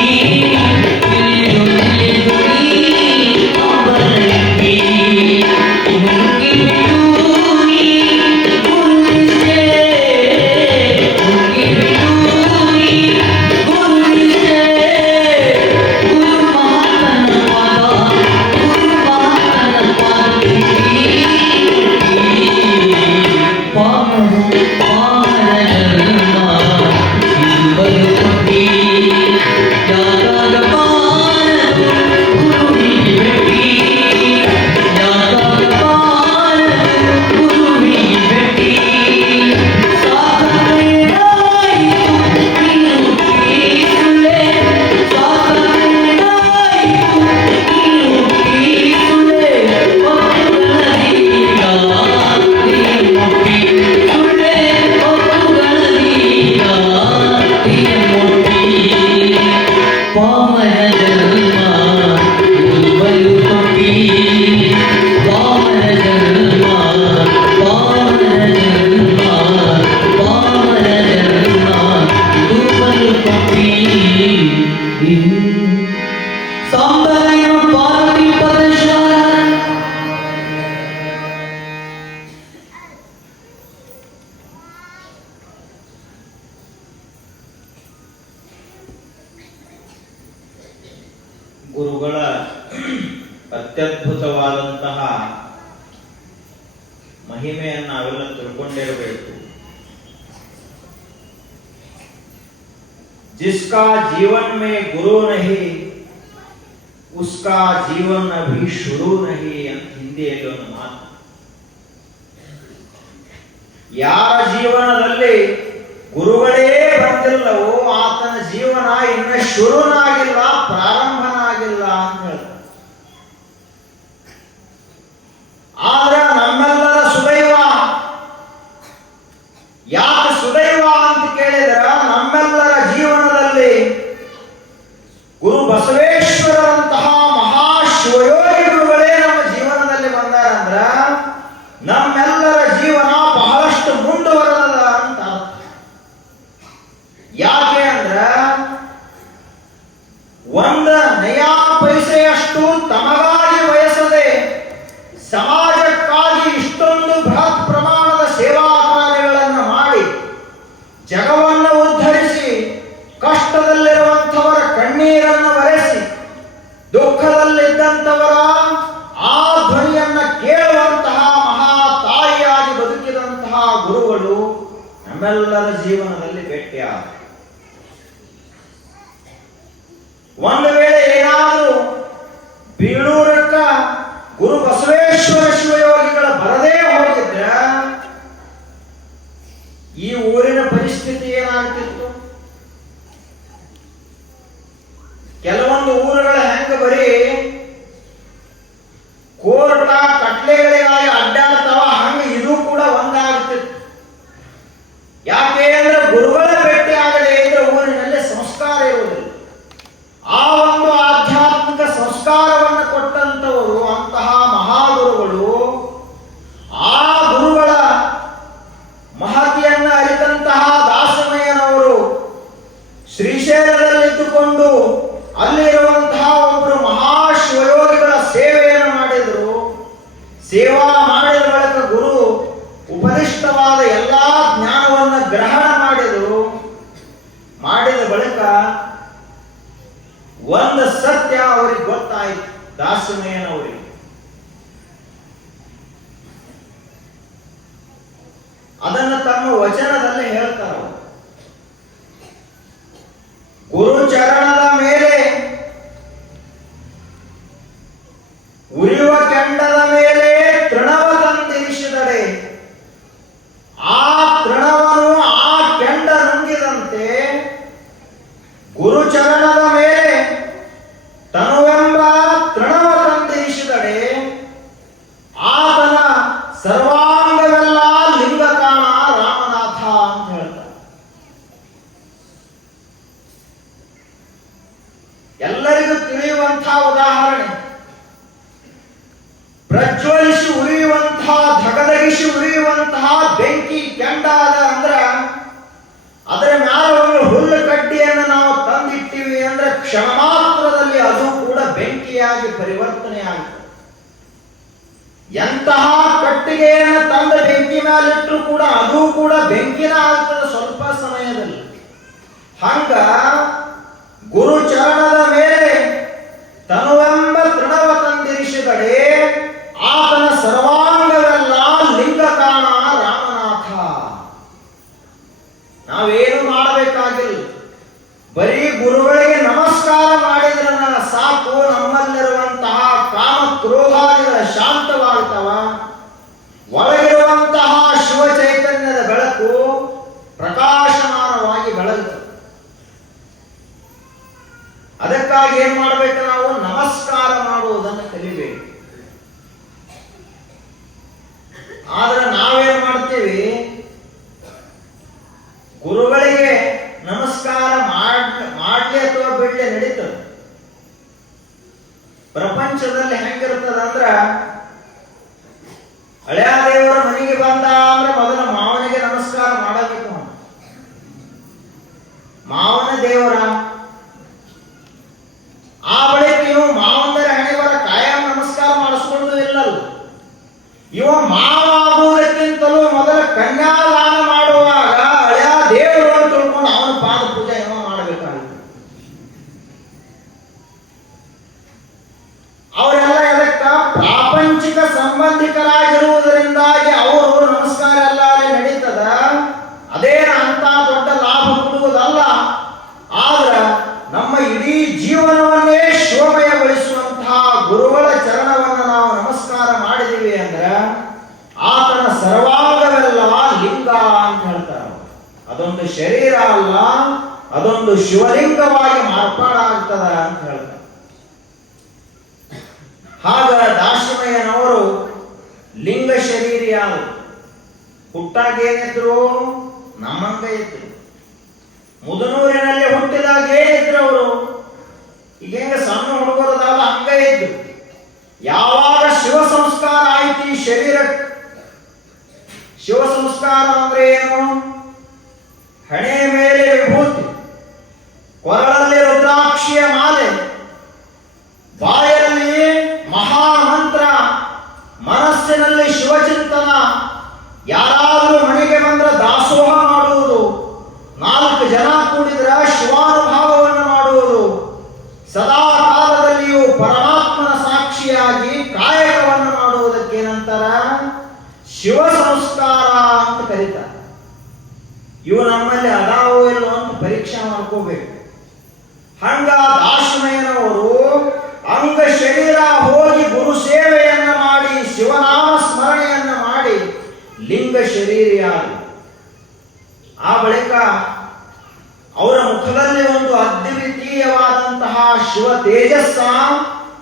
ಸಾಂಬರಾಯಣ ಪಾರ್ವತಿ ಪರಮೇಶ್ವರ ಗುರುಗಳ ಅತ್ಯದ್ಭುತವಾದಂತಹ ಮಹಿಮೆಯನ್ನು ನಾವೆಲ್ಲ ತಿಳ್ಕೊಂಡಿರಬೇಕು. जिसका जीवन में गुरु नहीं उसका जीवन अभी शुरू नहीं ಅಂತ ಹಿಂದಿಯಲ್ಲಿ ಒಂದು ಮಾತು. ಯಾರ ಜೀವನದಲ್ಲಿ ಗುರುಗಳೇ ಬಂದಿಲ್ಲವೋ ಆತನ ಜೀವನ ಇನ್ನ ಶುರುನಾಗಿಲ್ಲ, ಪ್ರಾರಂಭನಾಗಿಲ್ಲ ಅಂತ ಹೇಳ್ತಾರೆ. ಆದ್ರೆ ನಮ್ಮೆಲ್ಲರ ಸುದೈವ. ಯಾಕೆ ಸುದೈವ ಅಂತ ಕೇಳಿದ್ರ ನಮ್ಮೆಲ್ಲರ ಜೀವನದಲ್ಲಿ ಗುರು ಬಸವೇಶ್ವರರಂತಹ ಮಹಾಶಿವಯೋಗಿ ಗುರುಗಳೇ ನಮ್ಮ ಜೀವನದಲ್ಲಿ ಬಂದಾರಂದ್ರ ನಮ್ಮೆಲ್ಲರ ಜೀವನ ಬಹಳಷ್ಟು ಮುಂದುವರೆದ ಅಂತ. ಯಾಕೆ ಅಂದ್ರ ಒಂದ ನಯಾ ಪೈಸೆಯಷ್ಟು ತಮಗಾಗಿ ಬಯಸದೆ ಸಮಾಜಕ್ಕಾಗಿ ಇಷ್ಟೊಂದು ಬೃಹತ್ ಪ್ರಮಾಣದ ಸೇವಾ ಕಾರ್ಯಗಳನ್ನು ಮಾಡಿ ಜಗವನ್ನು ಉದ್ಧರಿಸಿ ಕಷ್ಟದಲ್ಲಿರುವಂಥವರ ಕಣ್ಣೀರನ್ನು ಬರೆಸಿ ದುಃಖದಲ್ಲಿದ್ದಂಥವರ ಆ ಧ್ವನಿಯನ್ನ ಕೇಳುವಂತಹ ಮಹಾ ತಾಯಿಯಾಗಿ ಬದುಕಿದಂತಹ ಗುರುಗಳು ನಮ್ಮೆಲ್ಲರ ಜೀವನದಲ್ಲಿ ಭೇಟಿಯಾದ. ಒಂದು ವೇಳೆ ಏನಾದರೂ ಬೀಳೂರಕ್ಕ ಗುರು ಬಸವೇಶ್ವರ ಶಿವಯೋಗಿಗಳ ಬರದೇ ಹೋಗಿದ್ರ ಈ ಊರಿನ ಪರಿಸ್ಥಿತಿ ಏನಾಗ್ತಿತ್ತು? ಕೆಲವೊಂದು ಊರುಗಳ ಹೆಂಗ ಬರೀ ಕೋರ್ಟ ಕಟ್ಲೆಗಳಿಗಾಗಿ ಅಡ್ಡಾಡ್ತಾವ, ಹಂಗ ಇದು ಕೂಡ ಒಂದಾಗ್ತಿತ್ತು. ಯಾಕೆ ಅಂದ್ರೆ ಗುರುಗಳ ಭೇಟಿ ಆಗದೆ ಇದ್ರೆ ಊರಿನಲ್ಲಿ ಸಂಸ್ಕಾರ ಇರುವುದಿಲ್ಲ. ಆ ಒಂದು ಆಧ್ಯಾತ್ಮಿಕ ಸಂಸ್ಕಾರವನ್ನು ಕೊಟ್ಟಂತವರು ಅಂತಹ ಮಹಾಗುರುಗಳು, ಆ ಗುರುಗಳ ಮಹತಿಯನ್ನ ಅರಿತಂತಹ ದಾಸಮಯ್ಯನವರು ಶ್ರೀಶೈಲದಲ್ಲಿದ್ದುಕೊಂಡು ಅಲ್ಲಿರುವಂತಹ ಒಬ್ಬರು ಮಹಾಶಿವಯೋಗಿಗಳ ಸೇವೆಯನ್ನು ಮಾಡಿದರು. ಸೇವಾ ಮಾಡಿದ ಬಳಿಕ ಗುರು ಉಪದಿಷ್ಟವಾದ ಎಲ್ಲಾ ಜ್ಞಾನವನ್ನು ಗ್ರಹಣ ಮಾಡಿದರು. ಮಾಡಿದ ಬಳಿಕ ಒಂದು ಸತ್ಯ ಅವರಿಗೆ ಗೊತ್ತಾಯಿತು, ದಾಸಮಯ್ಯನವರಿಗೆ. ಅದನ್ನು ತಮ್ಮ ವಚನದಲ್ಲಿ ಹೇಳ್ತಾರೆ. ಗುರು ಚರಣದ ಮೇಲೆ ಉರಿಯುವ ಕೆಂಡದ ಮೇಲೆ ತೃಣವ ತಂದಿರಿಸಿದಡೆ ಆ ತೃಣವನ್ನು ಆ ಕೆಂಡ ನುಂಗಿದಂತೆ ಗುರು ಚರಣದ ಮೇಲೆ ತನುವೆಂಬ ತೃಣವ ತಂದಿರಿಸಿದಡೆ ಆತನ ಸರ್ವಾಂಗವೆಲ್ಲ ಲಿಂಗಕಾಣ ರಾಮನಾಥ ಅಂತ ಹೇಳ್ತಾರೆ. ಎಲ್ಲರಿಗೂ ತಿಳಿಯುವಂತಹ ಉದಾಹರಣೆ. ಪ್ರಜ್ವಲಿಸಿ ಉರಿಯುವಂತಹ, ಧಗಧಗಿಸಿ ಉರಿಯುವಂತಹ ಬೆಂಕಿ ಕೆಂಡ ಅದ ಅಂದ್ರ ಅದರ ಮ್ಯಾಲ ಒಂದು ಹುಲ್ಲು ಕಡ್ಡಿಯನ್ನು ನಾವು ತಂದಿಟ್ಟಿವಿ ಅಂದ್ರೆ ಕ್ಷಣ ಮಾತ್ರದಲ್ಲಿ ಅದು ಕೂಡ ಬೆಂಕಿಯಾಗಿ ಪರಿವರ್ತನೆ ಆಗುತ್ತೆ. ಎಂತಹ ಕಟ್ಟಿಗೆಯನ್ನು ತಂದ ಬೆಂಕಿ ಮೇಲಿಟ್ಟರು ಕೂಡ ಅದು ಕೂಡ ಬೆಂಕಿನ ಆಗ್ತದೆ ಸ್ವಲ್ಪ ಸಮಯದಲ್ಲಿ. ಹಂಗ ಗುರು ಚರಣದ ಮೇಲೆ ತನುವೆಂಬ ತೃಣವ ತಂದಿರಿಸಿದಡೆ ಆತನ ಸರ್ವಾಂಗವೆಲ್ಲ ಲಿಂಗಕಾಣ ರಾಮನಾಥ. ನಾವೇನು ಮಾಡಬೇಕಾಗಿಲ್ಲ, ಬರೀ ಗುರುಗಳಿಗೆ ನಮಸ್ಕಾರ ಮಾಡಿದ್ರೆ ಸಾಕು, ನಮ್ಮಲ್ಲಿರುವಂತಹ ಕಾಮ ಕ್ರೋಧಾದಿಗಳ ಶಾಂತವಾಗ್ತವ. ಒಳಗಿರುವಂತಹ ಶಿವ ಚೈತನ್ಯದ ಬೆಳಕು ಪ್ರಕಾಶಮಾನವಾಗಿ ಬೆಳಗುತ್ತದೆ. ಅದಕ್ಕಾಗಿ ಏನ್ ಮಾಡ್ಬೇಕು? ನಾವು ನಮಸ್ಕಾರ ಮಾಡುವುದನ್ನು ಕಲಿಬೇಕು. ಆದ್ರೆ ನಾವೇನ್ ಮಾಡ್ತೀವಿ? ಗುರುಗಳಿಗೆ ನಮಸ್ಕಾರ ಮಾಡ್ಲಿ ಅಥವಾ ಬಿಡ್ಲಿ ನಡೀತದೆ. ಪ್ರಪಂಚದಲ್ಲಿ ಹೆಂಗಿರ್ತದ ಅಂದ್ರ ಹಳೆಯ ದೇವರ ಮನೆಗೆ ಬಂದ ಅಂದ್ರೆ ಮೊದಲು ಮಾವನಿಗೆ ನಮಸ್ಕಾರ ಮಾಡಬೇಕು. ಮಾವನ ದೇವ ದೇವರ. ಆ ಬಳಿಕ ಇವ ಮಾವಂದರ ಹಣೆವರ ಕಾಯಂ ನಮಸ್ಕಾರ ಮಾಡಿಸ್ಕೊಳ್ಳೋದು ಇಲ್ಲಲ್ಲ. ಇವ ಮಾವ ಆಗುವುದಕ್ಕಿಂತಲೂ ಮೊದಲ ಕನ್ಯಾದಾನ ಮಾಡುವಾಗ ಹಳೆಯ ದೇವರು ಅಂತ ತಿಳ್ಕೊಂಡು ಅವನ ಪಾದ ಪೂಜೆ ಇವ ಮಾಡಬೇಕಾಗುತ್ತೆ. ಅವರೆಲ್ಲ ಇದಕ್ಕ ಪ್ರಾಪಂಚಿಕ ಸಂಬಂಧಿಕರಾಗಿರುವುದರಿಂದಾಗಿ ಅವರು ನಮಸ್ಕಾರ ಎಲ್ಲ ನಡೀತದ. ಅದೇನ ಅಂತ ದೊಡ್ಡ ಲಾಭ ಕೊಡುವುದಲ್ಲ. ಆದ್ರ ನಮ್ಮ ಇಡೀ ಜೀವನವನ್ನೇ ಶೋಭೆಯಗೊಳಿಸುವಂತಹ ಗುರುಗಳ ಚರಣವನ್ನು ನಾವು ನಮಸ್ಕಾರ ಮಾಡಿದೀವಿ ಅಂದ್ರೆ ಆತನ ಸರ್ವಾಂಗವೆಲ್ಲ ಲಿಂಗ ಅಂತ ಹೇಳ್ತಾರೆ. ಅದೊಂದು ಶರೀರ ಅಲ್ಲ, ಅದೊಂದು ಶಿವಲಿಂಗವಾಗಿ ಮಾರ್ಪಾಡಾಗ್ತದ ಅಂತ ಹೇಳ್ತಾರೆ. ಹಾಗ ದಾಶಿಮಯ್ಯನವರು ಲಿಂಗ ಶರೀರಿಯಾದರು. ಹುಟ್ಟಾಗ ಏನಿದ್ರು ನಮ್ಮಂಗ ಇದ್ರು. ಮುದನೂರಿನಲ್ಲಿ ಹುಟ್ಟಿದಾಗ ಏನಿದ್ರು ಅವರು ಈಗ ಹೆಂಗ ಸಣ್ಣ ಹುಡುಗರದಾದ ಹಂಗ ಇದ್ರು. ಯಾವಾಗ ಶಿವ ಸಂಸ್ಕಾರ ಆಯ್ತು ಈ ಶರೀರ, ಶಿವ ಸಂಸ್ಕಾರ ಅಂದ್ರೆ ಏನು? ಹಣೆ ಮೇಲೆ ವಿಭೂತಿ, ಕೊರಳಲ್ಲಿ ರುದ್ರಾಕ್ಷಿಯ ಮಾಲೆ, ಬಾಯಲ್ಲಿ ಮಹಾಮಂತ್ರ, ಮನಸ್ಸಿನಲ್ಲಿ ಶಿವಚಿಂತನ, ಯಾರಾದರೂ ಮನೆಗೆ ಬಂದ್ರೆ ದಾಸೋಹ ಮಾಡುವುದು, 4 ಜನ ಕೂಡಿದ್ರ ಶಿವಾನುಭಾವವನ್ನು ಮಾಡುವುದು, ಸದಾ ಕಾಲದಲ್ಲಿಯೂ ಪರಮಾತ್ಮನ ಸಾಕ್ಷಿಯಾಗಿ ಕಾಯಕವನ್ನು ಮಾಡುವುದಕ್ಕೆ ನಂತರ ಶಿವ ಸಂಸ್ಕಾರ ಅಂತ ಕರೀತಾರೆ. ಇವು ನಮ್ಮಲ್ಲಿ ಅದಾವೋ ಇಲ್ಲೋ ಅಂತ ಪರೀಕ್ಷೆ ಮಾಡ್ಕೋಬೇಕು. ಹಂಗ ದಾಶಿಮಯ್ಯನವರು ಅಂಗ ಶರೀರ ಹೋಗಿ ಗುರು ಸೇವೆಯನ್ನ ಮಾಡಿ ಶಿವನಾಮ ಸ್ಮರಣೆಯನ್ನ ಮಾಡಿ ಲಿಂಗ ಶರೀರಿಯಾದರು. ಆ ಬಳಿಕ ಅವರ ಮುಖದಲ್ಲಿ ಒಂದು ಅದ್ವಿತೀಯವಾದಂತಹ ಶಿವ ತೇಜಸ್ಸ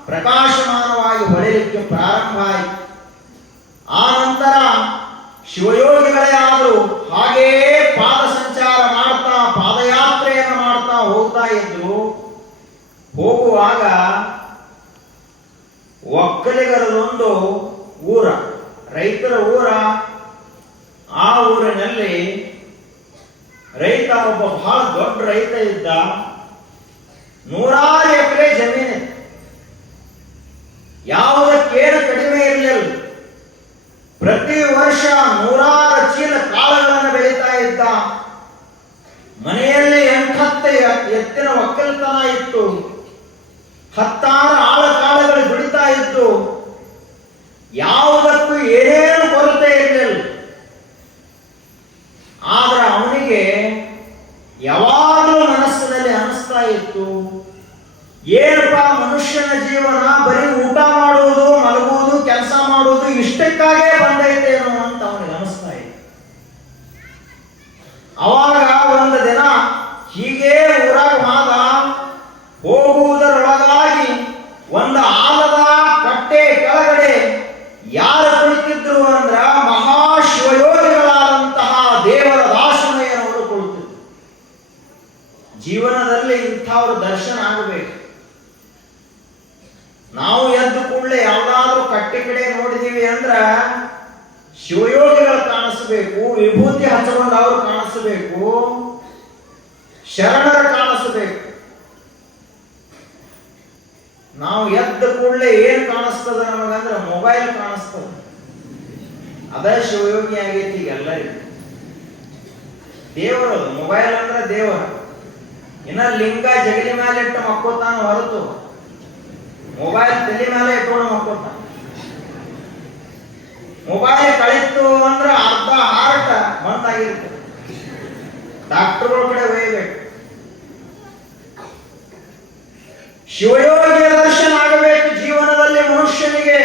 ಪ್ರಕಾಶಮಾನವಾಗಿ ಹೊಳೆಯಲಿಕ್ಕೆ ಪ್ರಾರಂಭ ಆಯಿತು. ಆ ನಂತರ ಶಿವಯೋಗಿಗಳೇ ಆದರೂ ಹಾಗೆಯೇ ಪಾದ ಸಂಚಾರ ಮಾಡ್ತಾ ಪಾದಯಾತ್ರೆಯನ್ನು ಮಾಡ್ತಾ ಹೋಗ್ತಾ ಇದ್ರು. ಹೋಗುವಾಗ ಒಕ್ಕಲಿಗರದೊಂದು ಊರ, ರೈತರ ಊರ. ಆ ಊರಿನಲ್ಲಿ ರೈತ ಒಬ್ಬ ಬಹಳ ದೊಡ್ಡ ರೈತ ಇದ್ದ. 100 ಎಕರೆ ಜಮೀನಿತ್ತು. ಯಾವುದಕ್ಕೇನು ಕಡಿಮೆ ಇರಲಿಲ್ಲ. ಪ್ರತಿ ವರ್ಷ 100 ಚೀಲ ಕಾಳುಗಳನ್ನು ಬೆಳೀತಾ ಇದ್ದ. ಮನೆಯಲ್ಲಿ 8 ಎತ್ತಿನ ಒಕ್ಕಲತನ ಇತ್ತು. 10 ಆಳ ಕಾಳುಗಳು ದುಡಿತಾ ಇತ್ತು. ಯಾವುದಕ್ಕೂ ಏನೇನು ಕೊರತೆ ಇರಲಿಲ್ಲ. ಆದ್ರೆ ಅವನಿಗೆ ಯಾವಾಗಲೂ ಮನಸ್ಸಿನಲ್ಲಿ ಅನಿಸ್ತಾ ಇತ್ತು, ಏನಪ್ಪ ಮನುಷ್ಯನ ಜೀವನ ಬರೀ ಊಟ ಮಾಡುವುದು, ಮಲಗುವುದು, ಕೆಲಸ ಮಾಡುವುದು ಇಷ್ಟಕ್ಕಾಗೇ ಬಂದೈತೇನೋ ಅಂತ ಅವನಿಗೆ ಅನಿಸ್ತಾ ಇತ್ತು. ಅವಾಗ ಒಂದು ದಿನ ಹೀಗೆ ಊರಾಗ ಮಾದ ಹೋಗುವುದರೊಳಗಾಗಿ ಒಂದು ಆಲದ ಕಟ್ಟೆ ಕೆಳಗಡೆ ಯಾರು ಕುಳಿತಿದ್ರು ಅಂದ್ರ ಮಹಾಶಿವಯೋಗಿಗಳಾದಂತಹ ದೇವರ ದಾಶಿಮಯ್ಯನವರು ಕುಳಿತಿದ್ರು. ಜೀವನದಲ್ಲಿ ಇಂಥವ್ರ ದರ್ಶನ ಆಗಬೇಕು. ನಾವು ಎದ್ದು ಕೂಡಲೇ ಯಾವ್ದಾದ್ರೂ ಕಟ್ಟೆ ಕಡೆ ನೋಡಿದೀವಿ ಅಂದ್ರ ಶಿವಯೋಗಿಗಳು ಕಾಣಿಸಬೇಕು, ವಿಭೂತಿ ಹಚ್ಚಿಕೊಂಡವರು ಕಾಣಿಸಬೇಕು, ಶರಣರು ಕಾಣಿಸಬೇಕು. ನಾವು ಎದ್ದ ಕೂಡಲೇ ಏನ್ ಕಾಣಿಸ್ತದ ನಮಗಂದ್ರೆ ಮೊಬೈಲ್ ಕಾಣಿಸ್ತದ. ಅದೇ ಶಿವಯೋಗಿ ಆಗೈತಿ ಈಗ ಎಲ್ಲರಿಗೂ. ದೇವರು ಮೊಬೈಲ್ ಅಂದ್ರೆ ದೇವರ. ಇನ್ನ ಲಿಂಗ ಜಗಲಿ ಮೇಲೆ ಇಟ್ಟು ಮಕ್ಕೋತಾನ ಹೊರತು ಮೊಬೈಲ್ ತಲೆ ಮೇಲೆ ಇಟ್ಕೊಂಡು ಮಕ್ಕೋತಾನ. ಮೊಬೈಲ್ ಕಳಿತು ಅಂದ್ರೆ ಅರ್ಧ ಹಾರ್ಟ್ ಬಂದಾಗಿರ್ತದೆ. ಡಾಕ್ಟರ್ಗಳ ಕಡೆ ಒಯ್ಯಬೇಕು. ಶಿವಯೋಗಿಯ ದರ್ಶನ ಆಗಬೇಕು ಜೀವನದಲ್ಲಿ ಮನುಷ್ಯನಿಗೆ.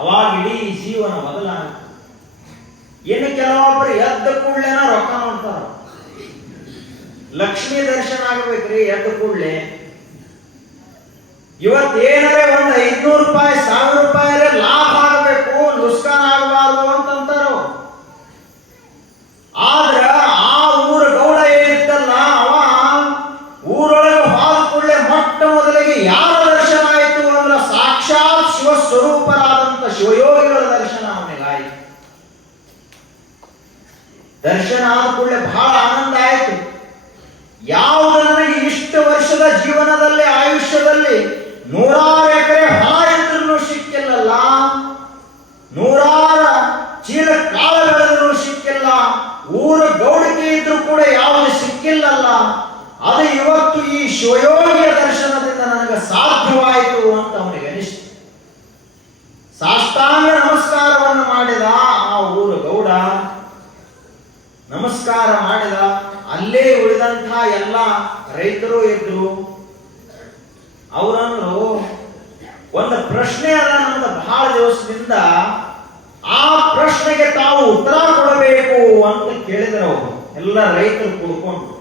ಅವಾಗ ಇಡೀ ಜೀವನ ಬದಲಾಗುತ್ತೆ. ಇನ್ನು ಕೆಲವೊಬ್ಬರು ಎದ್ದ ಕೂಡಲೇನ ರೊಕ್ಕ ನೋಡ್ತಾರ. ಲಕ್ಷ್ಮೀ ದರ್ಶನ ಆಗಬೇಕ್ರಿ ಎದ್ದ ಕೂಡಲೇ. ಇವತ್ತೇನಾರೆ ಒಂದು 500 ರೂಪಾಯಿ 1000 ರೂಪಾಯಿ ಲಾಭ ಆಗಬೇಕು, ನುಸ್ಕಾನ್ ಆಗಬಾರ್ದು ಅಂತಂತಾರ. ಆದ್ರ ಆ ಊರ ಗೌಡ ಏನಿತ್ತಲ್ಲ, ಅವ ಊರೊಳಗೆ ಹೋದ ಕೂಡಲೇ ಮೊಟ್ಟ ಮೊದಲಿಗೆ ಯಾರ ದರ್ಶನ ಆಯಿತು ಅಂದ್ರೆ ಸಾಕ್ಷಾತ್ ಶಿವ ಸ್ವರೂಪರಾದಂತ ಶಿವಯೋಗಿಗಳ ದರ್ಶನ ಅವನಿಗಾಯಿತು. ದರ್ಶನ ಆದ ಕೂಡಲೇ ಬಹಳ ಆನಂದ ಆಯಿತು. ಯಾವ ಜೀವನದಲ್ಲಿ ಆಯುಷ್ಯದಲ್ಲಿ 100 ಎಕರೆ ಹೊಲ ಇದ್ರೂ ಸಿಕ್ಕಿಲ್ಲಲ್ಲ, 100 ಚೀಲ ಕಾಳು ಬೆಳೆದ್ರೂ ಸಿಕ್ಕಿಲ್ಲ, ಊರ ಗೌಡಿಕೆ ಇದ್ರೂ ಕೂಡ ಯಾವುದು ಸಿಕ್ಕಿಲ್ಲಲ್ಲ. ಅದು ಇವತ್ತು ಈ ಶಿವಯೋಗಿಯ ದರ್ಶನದಿಂದ ನನಗೆ ಸಾಧ್ಯವಾಯಿತು ಅಂತ ಅವನಿಗೆ ಅನಿಸ್ತು. ಸಾಷ್ಟಾಂಗ ನಮಸ್ಕಾರವನ್ನು ಮಾಡಿದ ಆ ಊರ ಗೌಡ. ನಮಸ್ಕಾರ ಮಾಡಿದ. ಅಲ್ಲೇ ಉಳಿದಂತಹ ಎಲ್ಲ ರೈತರು ಇದ್ರು. ಅವರನ್ನು ಒಂದು ಪ್ರಶ್ನೆ ಅದ ನಮ್ದು ಬಹಳ ದಿವಸದಿಂದ, ಆ ಪ್ರಶ್ನೆಗೆ ತಾವು ಉತ್ತರ ಕೊಡಬೇಕು ಅಂತ ಕೇಳಿದ್ರು. ಅವರು ಎಲ್ಲ ರೈತರು ಕೂಡ್ಕೊಂಡು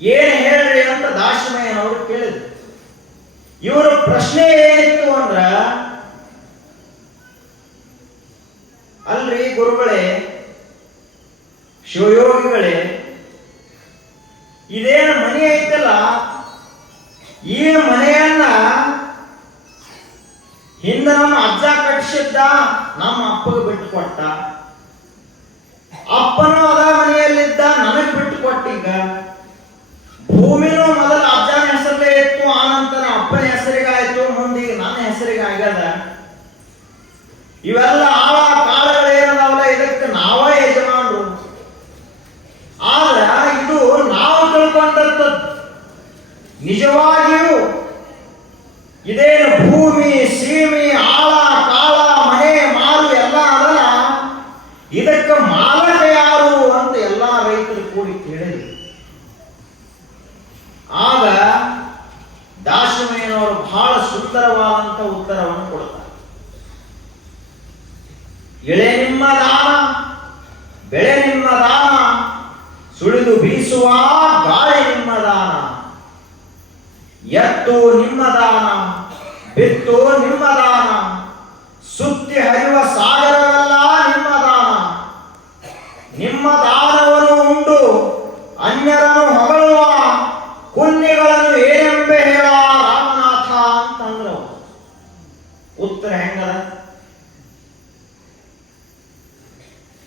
ಏನ್ ಹೇಳ್ರಿ ಅಂತ ದಾಶಮಯ್ಯನವರು ಕೇಳಿದ್ರು. ಇವರ ಪ್ರಶ್ನೆ ಏನಿತ್ತು ಅಂದ್ರ, ಅಲ್ರಿ ಗುರುಗಳೇ, ಶಿವಯೋಗಿಗಳೇ, ಇದೇನು ಮನೆ ಐತಲ್ಲ, ಈ ಮನೆಯನ್ನ ಹಿಂದೆ ನಮ್ಮ ಅಜ್ಜ ಕಟ್ಟಿಸಿದ್ದ, ನಮ್ಮ ಅಪ್ಪಗೆ ಬಿಟ್ಟು ಕೊಟ್ಟ. ಅಪ್ಪನೂ ಅದ ಮನೆಯಲ್ಲಿದ್ದ, ನನಗೆ ಬಿಟ್ಟು ಕೊಟ್ಟೀಗ. ಭೂಮಿನೂ ಮೊದಲ ಅಜ್ಜನ ಹೆಸರಲ್ಲೇ ಇತ್ತು, ಆನಂತರ ಅಪ್ಪನ ಹೆಸರಿಗಾಯ್ತು, ಮುಂದೀಗ ನನ್ನ ಹೆಸರಿಗೆ ಆಗ್ಯದ. ಇವೆಲ್ಲ ಆಳ ಕಾಲಗಳೇನದಾವಲ್ಲ, ಇದಕ್ಕೆ ನಾವೇ ಯಜಮಾನರು. ಆದ್ರ ಇದು ನಾವು ತಿಳ್ಕೊಂಡದ್ದು. ನಿಜವಾಗಿಯೂ ಇದೇನು ಭೂಮಿ ಸೀಮೆ ಆಳ ಕಾಳ ಮನೆ ಮಾರು ಎಲ್ಲ ಅದಲ್ಲ, ಇದಕ್ಕೆ ಮಾಲಕ ಯಾರು ಅಂತ ಎಲ್ಲಾ ರೈತರು ಕೂಡಿ ಕೇಳಿದ್ರು. ಆಗ ದಾಶಮಯ್ಯನವರು ಬಹಳ ಸುಂದರವಾದಂತ ಉತ್ತರವನ್ನು ಕೊಡ್ತಾರೆ. ಎಳೆ ನಿಮ್ಮ ದಾನ, ಬೆಳೆ ನಿಮ್ಮ ದಾನ, ಸುಳಿದು ಬೀಸುವ ಗಾಳಿ ನಿಮ್ಮ ದಾನ, ಎತ್ತು ನಿಮ್ಮ ದಾನ, ಬಿತ್ತು ನಿಮ್ಮ ದಾನ, ಸುತ್ತಿ ಹರಿಯುವ ಸಾಗರವೆಲ್ಲ ನಿಮ್ಮ ದಾನ. ನಿಮ್ಮ ದಾನವನ್ನು ಉಂಡು ಅನ್ಯರನ್ನು ಹೊಗಳುವ ಪುಣ್ಯಗಳನ್ನು ಏನೆಂಬೆ ಹೇಳ ರಾಮನಾಥ ಅಂತಂದ್ರು. ಉತ್ತರ ಹೆಂಗದ?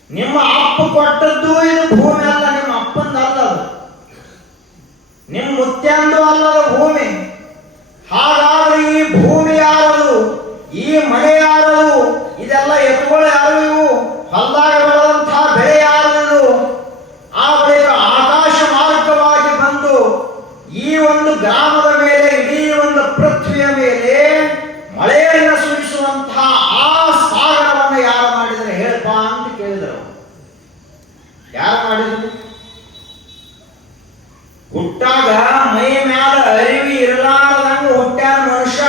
ನಿಮ್ಮ ಅಪ್ಪ ಕೊಟ್ಟದ್ದು ಇದು ಭೂಮಿ ಅಲ್ಲ, ನಿಮ್ಮ ಅಪ್ಪಂದ ಅಲ್ಲದು, ನಿಮ್ಮ ಮುತ್ಯಂದು ಅಲ್ಲದ ಭೂಮಿ. ಹಾಗಾದ್ರೆ ಈ ಭೂಮಿ ಯಾರದು? ಈ ಮನೆ ಯಾರದು? ಇದೆಲ್ಲ ಎತ್ತುಗಳು ಯಾರು? ಇವು ಹೊಲದಾಗ ಬೆಳೆದಂತಹ ಬೆಳೆ ಯಾರದು? ಆ ಬಳಿಕ ಆಕಾಶ ಮಾರ್ಗವಾಗಿ ಬಂದು ಈ ಒಂದು ಗ್ರಾಮದ ಮೇಲೆ, ಇಡೀ ಒಂದು ಪೃಥ್ವಿಯ ಮೇಲೆ ಮಳೆಯನ್ನು ಸುರಿಸುವಂತಹ ಆ ಸಾಗರವನ್ನು ಯಾರು ಮಾಡಿದರೆ ಹೇಳಪ್ಪ ಅಂತ ಕೇಳಿದರು. ಯಾರು ಮಾಡಿದ್ರು? ಹುಟ್ಟಾಗ ಮೈ ಮ್ಯಾಲ ಅರಿವಿ ಇರಲಾರದಂಗ ಹುಟ್ಟ್ಯಾರ ಮನುಷ್ಯ.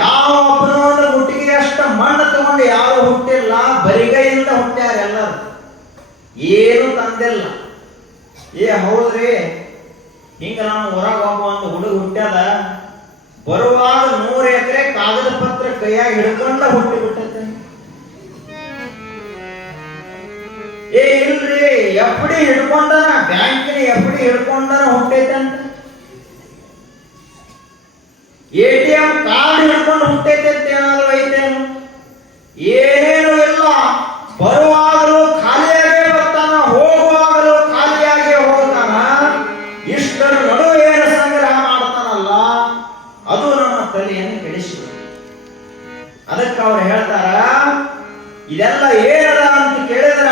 ಯಾವ ಒಬ್ಬನ ಒಂದು ಹುಟ್ಟಿಗೆ ಅಷ್ಟ ಮಣ್ಣು ತಗೊಂಡು ಯಾರು ಹುಟ್ಟಿಲ್ಲ, ಬರಿಗೈಯಿಂದ ಹುಟ್ಟ್ಯಾರ ಎಲ್ಲರೂ, ಏನು ತಂದಿಲ್ಲ. ಏ ಹೌದ್ರಿ, ಹಿಂಗ ನಮ್ಮ ಹೊರಗ ಒಬ್ಬ ಒಂದು ಹುಡುಗ ಹುಟ್ಟ್ಯಾದ, ಬರುವಾಗ 100 ಎಕರೆ ಕಾಗದ ಪತ್ರ ಕೈಯಾಗಿ ಹಿಡ್ಕೊಂಡ ಹುಟ್ಟಿ ಬಿಟ್ಟೈತೆ. ಏ ಇಲ್ರಿ, ಎಫ್ಡಿ ಹಿಡ್ಕೊಂಡನ, ಬ್ಯಾಂಕಿನ ಎಫ್ಡಿ ಹಿಡ್ಕೊಂಡನ ಹುಟ್ಟೈತೆ ಅಂತ. ATM ಕಾರ್ಡ್ ಹಿಡ್ಕೊಂಡು ಹುಟ್ಟೈತೆ ಅಂತ ಏನಾದ್ರು ಐತೇನು? ಏನೇನು ಇಲ್ಲ. ಬರುವಾಗಲೂ ಖಾಲಿಯಾಗೇ ಬರ್ತಾನ, ಹೋಗುವಾಗಲೂ ಖಾಲಿಯಾಗೇ ಹೋಗ್ತಾನ. ಇಷ್ಟರ ನಡುವೆ ಏನು ಸಂಗ್ರಹ ಮಾಡ್ತಾನಲ್ಲ, ಅದು ನಮ್ಮ ತಲೆಯನ್ನು ಕೆಡಿಸಿದೆ. ಅದಕ್ಕೆ ಅವ್ರು ಹೇಳ್ತಾರ, ಇದೆಲ್ಲ ಏನದ ಅಂತ ಕೇಳಿದ್ರ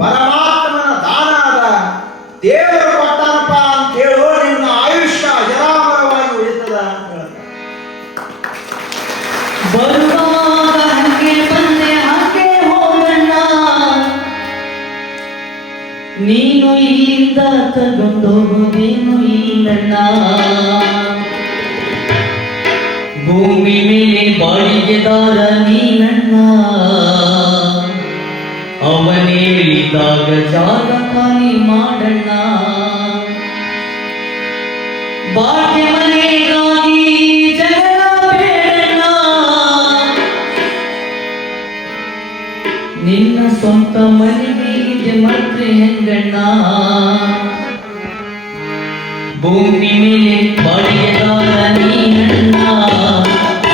ಪರಮಾತ್ಮನ ದಾನ ಅದ, ದೇವರು ಕೊಟ್ಟಾನಪ್ಪ ಅಂತ ಹೇಳು, ನಿನ್ನ ಆಯುಷ್ಯ ಅಜರಾಮರವಾಗಿ ಉಳಿತದ ಅಂತ ಹೇಳ್ತಾರೆ. ಬರುವಾಗ ಹಂಗೆ ಬಂದೆ ಹಾಗೆ ಹೋಗಣ್ಣ, ನೀನು ಇಲ್ಲಿಂದ ತಗೊಂಡೋಗುವುದೇನು ಇಲ್ಲಣ್ಣ. ಭೂಮಿ ಮೇಲೆ ಬಾಡಿಗೆದಾರ ನೀನಣ್ಣ, ಅವನೇಳಿದಾಗ ಜಾಗ ಖಾಲಿ ಮಾಡಣ್ಣ. ಬಾಡ್ಗೆ ಮನೆಗಾಗಿ ಜಗಳ ಬೇಡಣ್ಣ, ನಿನ್ನ ಸ್ವಂತ ಮನೆಗೆ ಇದೆ ಮರ್ತ್ರೆ ಹೆಂಗಣ್ಣ. ಭೂಮಿ ಮೇಲೆ ಬಾಡಿಗೆದಾರ ನೀನಣ್ಣ,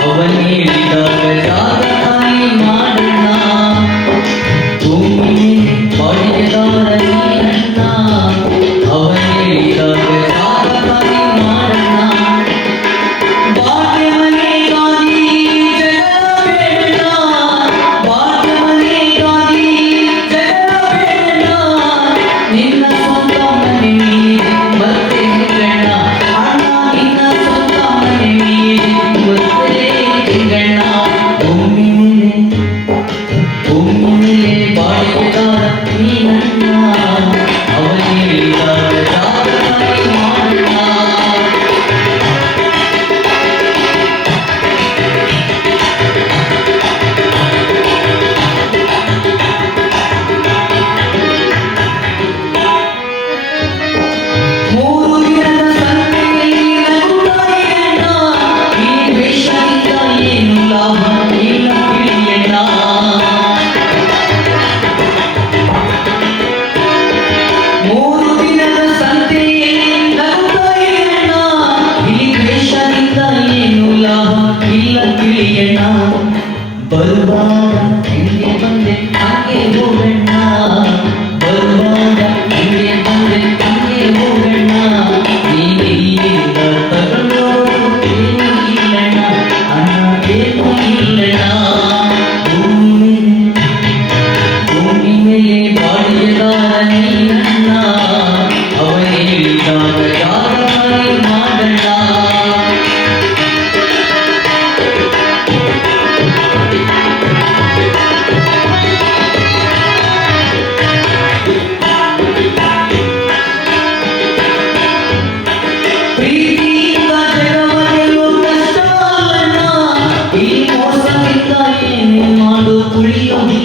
ಅವನೇಳಿದಾಗ ಜಾಗ ಖಾಲಿ ಮಾಡಣ್ಣ. ಭೂಮಿ ಮೇಲೆ ಬಾಡಿಗೆದಾರ ನೀನಣ್ಣ, ಅವನೇಳಿದಾಗ ಜಾಗ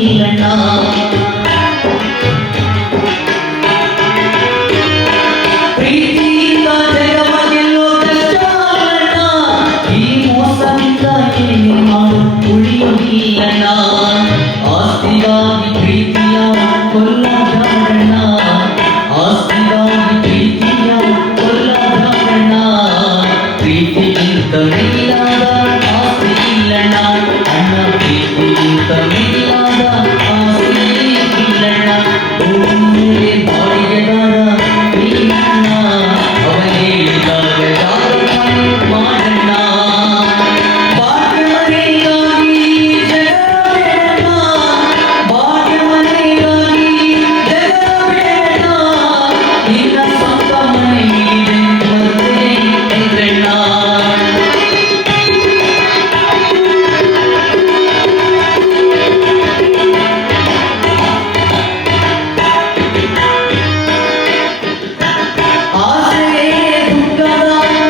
ಇಲ್ಲಣ್ಣ ಪ್ರೀತಿಯಿಂದ ಜಗವ ಗೆಲ್ಲೋ ಕಷ್ಟ ಅಣ್ಣ ಈ ಮೋಸದಿಂದ ಏನೇ ಮಾಡು ಉಳಿಯುವುದಿಲ್ಲಣ್ಣ ಆಸ್ತಿಗಾಗಿ ಪ್ರೀತಿಯ ಕೊಲ್ಲದಾರಣ್ಣ ಆಸ್ತಿಗಾಗಿ ಪ್ರೀತಿಯ ಕೊಲ್ಲದಾರಣ್ಣ ಪ್ರೀತಿಗಿಂತ ಮಿಗಿಲಾದ ಆಸ್ತಿ ಇಲ್ಲಣ್ಣ ಅಣ್ಣ ಪ್ರೀತಿಗಿಂತ ಮಿಗಿಲಾದ ಆಸ್ತಿ ಇಲ್ಲಣ್ಣ ಭೂಮಿಯೇ ಬಾಡಿಗೆದಾರ ನೀನಣ್ಣ ಅವನೇ ಇದ್ದಾಗ ಜಾಗರಣೆ ಮಾಡಣ್ಣ ಭಾಗ್ಯವನೆಗಾಗಿ ಜಗ ಬೇಡ ಭಾಗ್ಯವನೆಗಾಗಿ ಜಗ ಬೇಡ ನಿನ್ನ ಸ್ವಂತ ಮನೆಯಿದೆ ಮತ್ತೆ ಎಂದ್ರಣ್ಣ ಆಸೆ ದುಃಖದ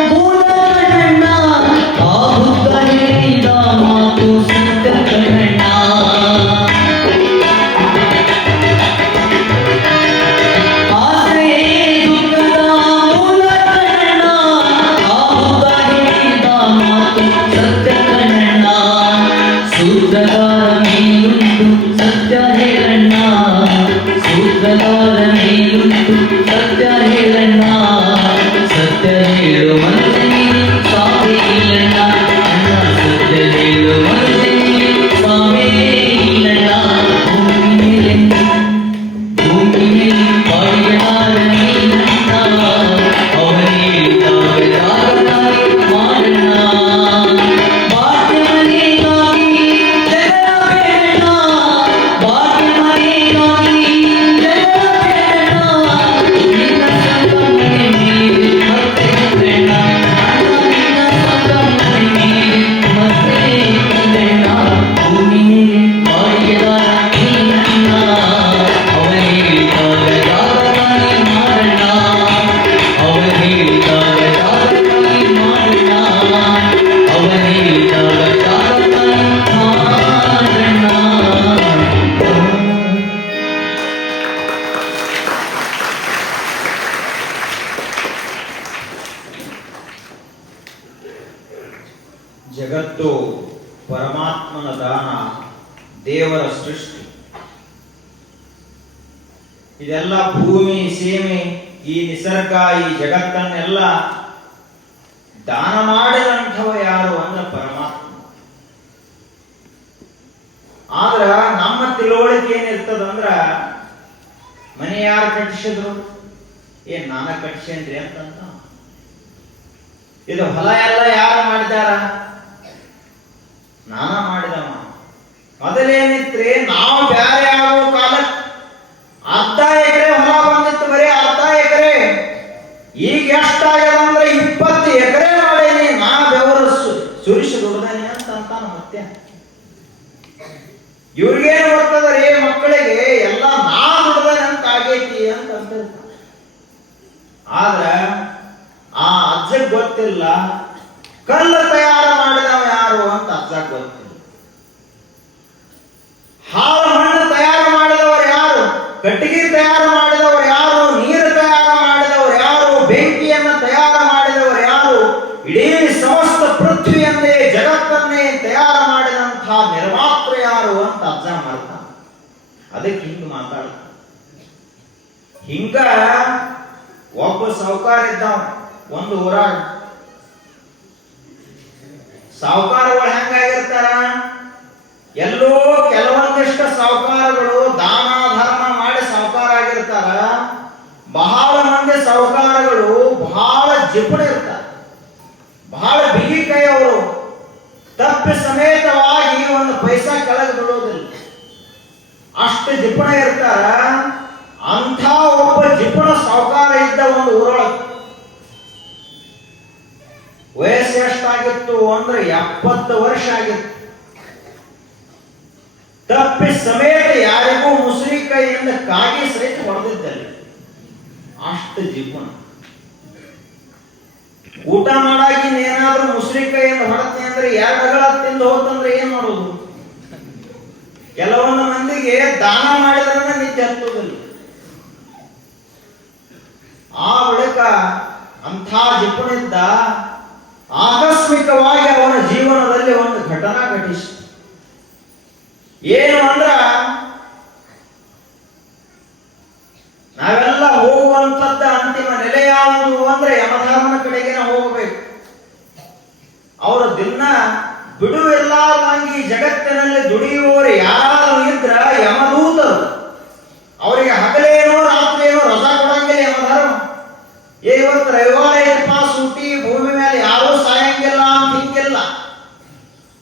ಮೂಲ ಕಣ್ಣಣ್ಣ ಆ ಬುದ್ಧ ಹೇಳಿದ ಮಾತು ಸತ್ಯ ಕಣ್ಣಣ್ಣ ಆಸೆ ದುಃಖದ ಮೂಲ ಕಣ್ಣಣ್ಣ ಆ ಬುದ್ಧ ಹೇಳಿದ ಮಾತು ಸತ್ಯ ಕಣ್ಣಣ್ಣ ಸೂತ್ರಧಾರ ಮೇಲುಂಟು ಸತ್ಯ ಹೇಳಣ್ಣ ಸೂತ್ರಧಾರ ಮೇಲುಂಟು ಸತ್ಯ ಹೇಳಣ್ಣ ಸತ್ಯ ಹೇಳು ಮನುಷ್ಯನಿಗೆ ಸಾವೇ ಇಲ್ಲಣ್ಣ ಅಣ್ಣ ಸತ್ಯ ಹೇಳು ಮನುಷ್ಯನಿಗೆ ಸಾವೇ ಇಲ್ಲಣ್ಣ ಭೂಮಿ ಮೇಲೆ ಬಾಡಿಗೆದಾರ ನೀನಣ್ಣ ಅವನೇ ಇದ್ದಾಗ ಜಾಗರಣೆ ಮಾಡಣ್ಣ ಭಾಗ್ಯವನೆಗಾಗಿ ಜಗ ಬೇಡ ಭಾಗ್ಯವನೆಗಾಗಿ ಜಗ ಬೇಡ ನಿನ್ನ ಸ್ವಂತ ಮನೆ ಮೇಲೆ ಮತ್ತೆ ಎಂದ್ರಣ್ಣ ಅಣ್ಣ ನಿನ್ನ ಸ್ವಂತ ಮನೆ ಮೇಲೆ ಮತ್ತೆ ಎಂದ್ರಣ್ಣ ಭೂಮಿ ಮೇಲೆ ಬಾಡಿಗೆದಾರ ನೀನಣ್ಣ ಅವನೇ ಇದ್ದಾಗ ಜಾಗರಣೆ ಮಾಡಣ್ಣ ಅವನೇ ಇದ್ದಾಗ ಜಾಗರಣೆ ಮಾಡಣ್ಣ ಅವನೇ ಇದ್ದಾಗ ಜಾಗರಣೆ ಮಾಡಣ್ಣ ಜಗತ್ತು ಪರಮಾತ್ಮನ ದಾನ, ದೇವರ ಸೃಷ್ಟಿ. ಇದೆಲ್ಲ ಭೂಮಿ ಸೀಮೆ ಈ ನಿಸರ್ಗ ಈ ಜಗತ್ತನ್ನೆಲ್ಲ ದಾನ ಮಾಡಿದಂಥವ ಯಾರು ಅಂದ್ರೆ ಪರಮಾತ್ಮ. ಆದ್ರ ನಮ್ಮ ತಿಳುವಳಿಕೆ ಏನಿರ್ತದಂದ್ರ ಮನೆ ಯಾರು ಕಟ್ಟಿಸಿದ್ರು, ನಾನ ಕಟ್ಟಿಸೇನ್ರಿ ಅಂತಂತ. ಇದು ಹೊಲ ಎಲ್ಲ ಯಾರು ಮಾಡಿದಾರ, ನಾನ ಮಾಡಿದವ. ಮೊದಲೇನಿತ್ರಿ, ನಾವು ಬ್ಯಾರೆ ಆಗೋ ಕಾಲಕ್ಕೆ ಅರ್ಧ ಎಕರೆ ಹೊಲ ಬಂದಿತ್ತು, ಬರೀ ಅರ್ಧ ಎಕರೆ. ಈಗ ಎಷ್ಟಾಗ್ಯದ ಅಂದ್ರೆ 20 ಎಕರೆ ಮಾಡೇನಿ, ನಾ ಬೆವರು ಸುರಿಸಿ ದುಡ್ದಾನೆ ಅಂತ ಅಂತಾನ. ಮತ್ತೆ ಇವ್ರಿಗೇನು ಬರ್ತದ್ರಿ, ಮಕ್ಕಳಿಗೆ ಎಲ್ಲ ನಾ ದುಡ್ದಾನೆ ಅಂತ ಆಗೈತಿ ಅಂತ ಅಂತಿರ್ತಾರೆ. ಆದ್ರ ಆ ಅಜ್ಜಗ್ ಗೊತ್ತಿಲ್ಲ ಕಲ್ಲು ತಯಾರು ಮಾಡಿದವ ಯಾರು ಅಂತ ಅಜ್ಜಗ್ ಗೊತ್ತಿಲ್ಲ. ಹಾಳು ಮಣ್ಣು ತಯಾರು ಮಾಡಿದವರು ಯಾರು, ಕಟ್ಟಿಗೆ ತಯಾರು ಮಾಡಿದವರು ಯಾರು, ನೀರು ತಯಾರು ಮಾಡಿದವರು ಯಾರು, ಬೆಂಕಿಯನ್ನು ತಯಾರು ಮಾಡಿದವರು ಯಾರು, ಇಡೀ ಸಮಸ್ತ ಪೃಥ್ವಿಯನ್ನೇ ಜಗತ್ತನ್ನೇ ತಯಾರು ಮಾಡಿದಂತಹ ನಿರ್ಮಾತೃ ಯಾರು ಅಂತ ಅಜ್ಜ ಮಾಡ್ತಾನೆ. ಅದಕ್ಕೆ ಹಿಂಗ ಮಾತಾಡ್ತಾನೆ. ಹಿಂಗ ಒಬ್ಬ ಸಾಹುಕಾರ ಇದ್ದಾವ ಒಂದು ಊರಾಗ. ಸಾಹುಕಾರಗಳು ಹೆಂಗಾಗಿರ್ತಾರ, ಎಲ್ಲೋ ಕೆಲವೊಂದಿಷ್ಟು ಸಾಹುಕಾರಗಳು ದಾನ ಧರ್ಮ ಮಾಡಿ ಸಾಹುಕಾರ ಆಗಿರ್ತಾರ. ಬಹಳ ಮಂದಿ ಸಾಹುಕಾರಗಳು ಬಹಳ ಜಿಪುಣ ಇರ್ತಾರ, ಬಹಳ ಬಿಗಿ ಕೈ. ಅವರು ತಪ್ಪಿ ಸಮೇತವಾಗಿ ಒಂದು ಪೈಸಾ ಕೆಳಗೆ ಬಿಡೋದಿಲ್ಲ, ಅಷ್ಟು ಜಿಪುಣ ಇರ್ತಾರ. ಅಂಥ ಒಬ್ಬ ಜಿಪುಣ ಸಾಹುಕಾರ ಇದ್ದ ಒಂದು ಊರೊಳಗೆ. ವಯಸ್ಸು ಎಷ್ಟಾಗಿತ್ತು ಅಂದ್ರೆ 70 ವರ್ಷ ಆಗಿತ್ತು. ತಪ್ಪಿ ಸಮೇತ ಯಾರಿಗೂ ಮುಸ್ರಿ ಕೈಯಿಂದ ಕಾಗಿ ಸಹಿತ ಹೊಡೆದಿದ್ದಲ್ಲಿ, ಅಷ್ಟು ಜಿಪುಣ. ಊಟ ಮಾಡಾಗಿ ಏನಾದ್ರೂ ಮುಸ್ರಿ ಕೈಯಿಂದ ಹೊಡತ್ತೆ ಅಂದ್ರೆ 2 ಅಗಳ ತಿಂದು ಹೋತಂದ್ರೆ ಏನ್ ಮಾಡೋದು? ಕೆಲವೊಂದು ಮಂದಿಗೆ ದಾನ ಮಾಡಿದ್ರೆ ನಿತ್ಯ ಹತ್ತುವುದಿಲ್ಲ. ಆ ಬಳಿಕ ಅಂಥ ಜಿಪುಣಿದ್ದ ಆಕಸ್ಮಿಕವಾಗಿ ಅವನ ಜೀವನದಲ್ಲಿ ಒಂದು ಘಟನಾ ಘಟಿಸಿತು. ಏನು ಅಂದ್ರ, ನಾವೆಲ್ಲ ಹೋಗುವಂತದ್ದ ಅಂತಿಮ ನೆಲೆ ಯಾವುದು ಅಂದ್ರೆ ಯಮಧರ್ಮನ ಕಡೆಗೆ ಹೋಗಬೇಕು. ಅವರ ದಿನ ಬಿಡುವಿಲ್ಲಾದಂಗಿ ಜಗತ್ತಿನಲ್ಲಿ ದುಡಿಯುವವರು ಯಾರಾದರೂ ಇದ್ರ ಯಮದೂತರು. ಅವರಿಗೆ ಹಗಲೇನೋ ರಾತ್ರಿಯೇನೋ ರಜಾ ಕೊಡಂಗಿಲ್ಲ ಯಮಧರ್ಮ. ಇವತ್ತು ರವಿವಾರ ಐತಪ್ಪ ಸೂಟಿ, ಭೂಮಿ ಮೇಲೆ ಯಾರೂ ಸಾಯಂಗಿಲ್ಲ ಅಂತ ಹಿಂಗಿಲ್ಲ.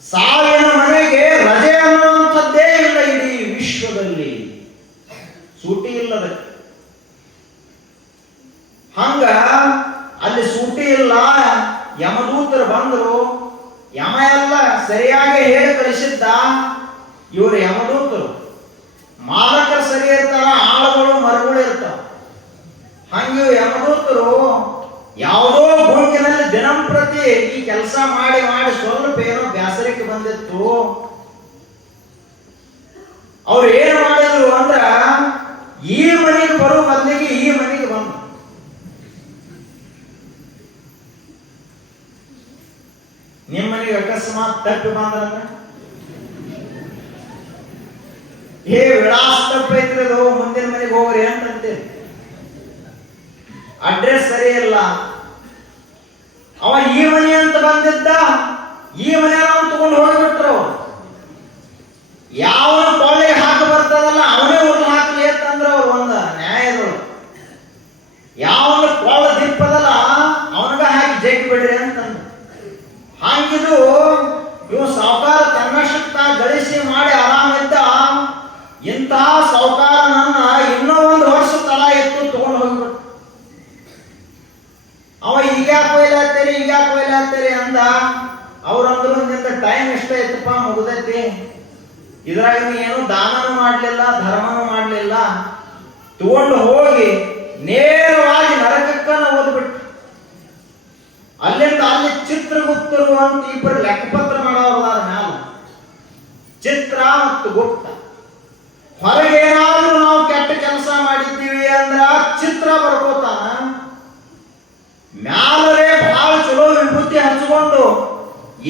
ಸಾವಿನ ಮನೆಗೆ ರಜೆ ಅನ್ನುವಂಥದ್ದೇ ಇಲ್ಲ ಇಡೀ ವಿಶ್ವದಲ್ಲಿ, ಸೂಟಿ ಇಲ್ಲದಕ್ಕೆ. ಹಂಗ ಅಲ್ಲಿ ಸೂಟಿ ಇಲ್ಲ, ಯಮದೂತರು ಬಂದರು. ಯಮ ಎಲ್ಲ ಸರಿಯಾಗಿ ಹೇಳಿ ಕಳಿಸಿದ್ದ. ಇವರು ಯಮದೂತರು ಮಾಲಕರು ಸರಿ ಇರ್ತಾರ, ಆಳುಗಳು ಮರಗಳು ಇರ್ತಾವ. ಹಂಗೆ ಯಮದೂತರು ಯಾವುದೋ ಗುಂಪಿನಲ್ಲಿ ದಿನಂಪ್ರತಿ ಈ ಕೆಲಸ ಮಾಡಿ ಮಾಡಿ ಸ್ವಲ್ಪ ಏನೋ ಬ್ಯಾಸರಿಕೆ ಬಂದಿತ್ತು. ಅವ್ರು ಏನು ಮಾಡಿದ್ರು ಅಂದ್ರ, ಈ ಮನೆಗೆ ಬರೋ ಮೊದಲಿಗೆ ಈ ಮನೆಗೆ ಬಂದ. ನಿಮ್ಮ ಮನೆಗೆ ಅಕಸ್ಮಾತ್ ತಪ್ಪಿ ಬಂದ್ರ, ವಿಳಾಸ ತಪ್ಪೈತ್ರಿ, ಅದು ಮುಂದಿನ ಮನೆಗೆ ಹೋಗ್ರಿ ಅಂತಂತೆ. ಅಡ್ರೆಸ್ ಸರಿ ಇಲ್ಲ. ಅವ ಈ ಮನೆ ಅಂತ ಬಂದಿದ್ದ, ಈ ಮನೆ ತಗೊಂಡು ಹೋಗಿಬಿಟ್ರು. ಯಾವ ಕೊಳ್ಳೆಗೆ ಹಾಕಿ ಬರ್ತದಲ್ಲ ಅವನೇ ಉರ್ಲು ಹಾಕಲಿ ಅಂತಂದ್ರ ಅವ್ರು ಒಂದು ನ್ಯಾಯದಳು. ಯಾವ ಕೊಳ್ಳ ದಿಪ್ಪದಲ್ಲ ಅವನಿಗ ಹಾಕಿ ಜಗ್ಗಿ ಬಿಡ್ರಿ ಅಂತಂದ್ರು. ಹಂಗಿದು ಇವು ಸಾವುಕಾರ ತನ್ನಷ್ಟಕ್ಕ ಗಳಿಸಿ ಮಾಡಿ ಆರಾಮಿದ್ದ. ಇಂತಹ ಸಾವುಕಾರನನ್ನ ಇನ್ನೂ ಒಂದು ವರ್ಷ ತಳ ಎತ್ತು ತಗೊಂಡು ಹೋಗ್ಬಿಟ್ಟು. ಅವ ಈಗ್ಯಾಕೆ ಕೊಯ್ಲಾಗ್ತೀರಿ ಅಂದ. ಅವ್ರಂದ್ರು ನಿಂದ ಟೈಮ್ ಎಷ್ಟ ಐತಪ್ಪ, ಮುಗ್ದೈತಿ. ಇದ್ರಾಗ ಏನು ದಾನನೂ ಮಾಡ್ಲಿಲ್ಲ, ಧರ್ಮನೂ ಮಾಡ್ಲಿಲ್ಲ. ತಗೊಂಡು ಹೋಗಿ ನೇರವಾಗಿ ನರಕಕ್ಕನ ಓದ್ಬಿಟ್ಟು. ಅಲ್ಲಿಂದ ಅಲ್ಲಿ ಚಿತ್ರಗುಪ್ತರು ಅಂತ ಇಬ್ಬರು ಲೆಕ್ಕಪತ್ರ ಮಾಡೋರು ಮ್ಯಾಲ, ಚಿತ್ರ ಮತ್ತು ಗುಪ್ತ. ಹೊರಗೇನಾದ್ರೂ ನಾವು ಕೆಟ್ಟ ಕೆಲಸ ಮಾಡಿದ್ದೀವಿ ಅಂದ್ರ ಚಿತ್ರ ಬರ್ಕೋತಾನ. ಮ್ಯಾಲರೇ ಬಹಳ ಚಲೋ ವಿಭೂತಿ ಹಚ್ಕೊಂಡು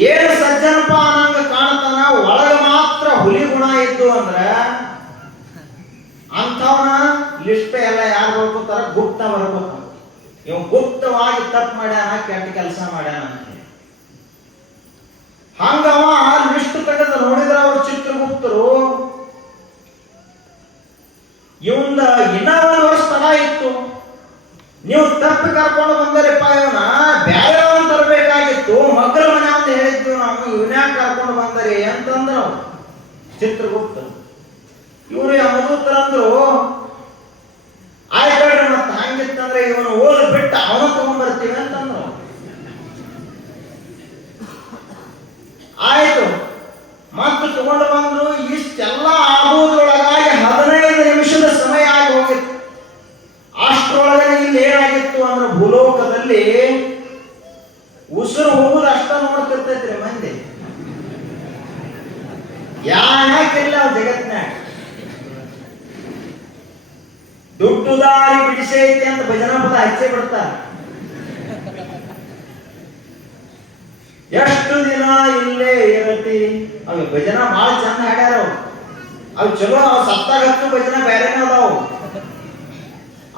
ಏನು ಸಜ್ಜನಪ್ಪ ಅನ್ನಂಗ ಕಾಣತಾನ, ಒಳಗ ಮಾತ್ರ ಹುಲಿ ಗುಣ ಇದ್ದು ಅಂದ್ರ ಅಂಥವನ ಲಿಸ್ಟ್ ಎಲ್ಲ ಯಾರು ಬರ್ಕೋತಾರ, ಗುಪ್ತ ಬರ್ಕೋತಾನ. ಇವ್ ಗುಪ್ತವಾಗಿ ತಪ್ಪು ಮಾಡ್ಯಾನ, ಕೆಟ್ಟ ಕೆಲಸ ಮಾಡ್ಯಾನ ಅಂತ. ಹಂಗವ ಲಿಸ್ಟ್ ತೆಗೆದು ನೋಡಿದ್ರ ಅವ್ರು ಚಿತ್ರಗುಪ್ತರು, ಇವಂದ ಇನ್ನ ಒಂದು ವರ್ಷ ತಡ ಇತ್ತು. ನೀವು ತಪ್ಪಿ ಕರ್ಕೊಂಡು ಬಂದರಪ್ಪ, ಇವನ ಬ್ಯಾರೆ ತರಬೇಕಾಗಿತ್ತು, ಮಗ್ರ ಮನೆ ಅಂತ ಹೇಳಿದ್ವಿ ನಾವು, ಇವನ್ಯಾಕ ಕರ್ಕೊಂಡು ಬಂದರಿ ಅಂತಂದ್ರು ಅವ್ರು ಚಿತ್ರಗುಪ್ತರು. ಇವರು ಯಮದೂತರಂದ್ರು, ಆಯ್ತು ಮತ್ತೆ ಹಂಗಿತ್ತಂದ್ರೆ ಇವನು ಓದ್ ಬಿಟ್ಟು ಅವನು ತಗೊಂಡ್ಬರ್ತೀವಿ ಅಂತಂದ್ರು. ಆಯ್ತು ಮತ್ತು ತಗೊಂಡು ಬಂದ್ರು. ಇಷ್ಟೆಲ್ಲ ಆಗುವುದರೊಳಗಾಗಿ 15 ನಿಮಿಷದ ಸಮಯ ಆಗಿ ಹೋಗಿತ್ತು. ಅಷ್ಟರೊಳಗೆ ಇಲ್ಲಿ ಏನಾಗಿತ್ತು ಅಂದ್ರೆ, ಭೂಲೋಕದಲ್ಲಿ ಉಸಿರು ಹೋಗುದು ಅಷ್ಟ ನೋಡ್ತಿರ್ತೈತ್ರಿ ಮಂದಿ. ಯಾಕಿಲ್ಲ ಜಗತ್ನ್ಯಾಗ ದುಡ್ಡು ದಾರಿ ಬಿಡಿಸೈತಿ ಅಂತ ಭಜನಾ ಪದ ಹಚ್ಚೇ ಬಿಡ್ತಾರ. ಎಷ್ಟು ದಿನ ಇಲ್ಲೇ ಇರತಿ. ಅವು ಭಜನಾ ಬಹಳ ಚಂದ ಹಾಡ್ಯಾರ. ಅವು ಚಲೋ, ಅವ್ ಸತ್ತಾಗ ಹಚ್ಚು ಭಜನಾ ಬೇರೆನೇ ಅದಾವು.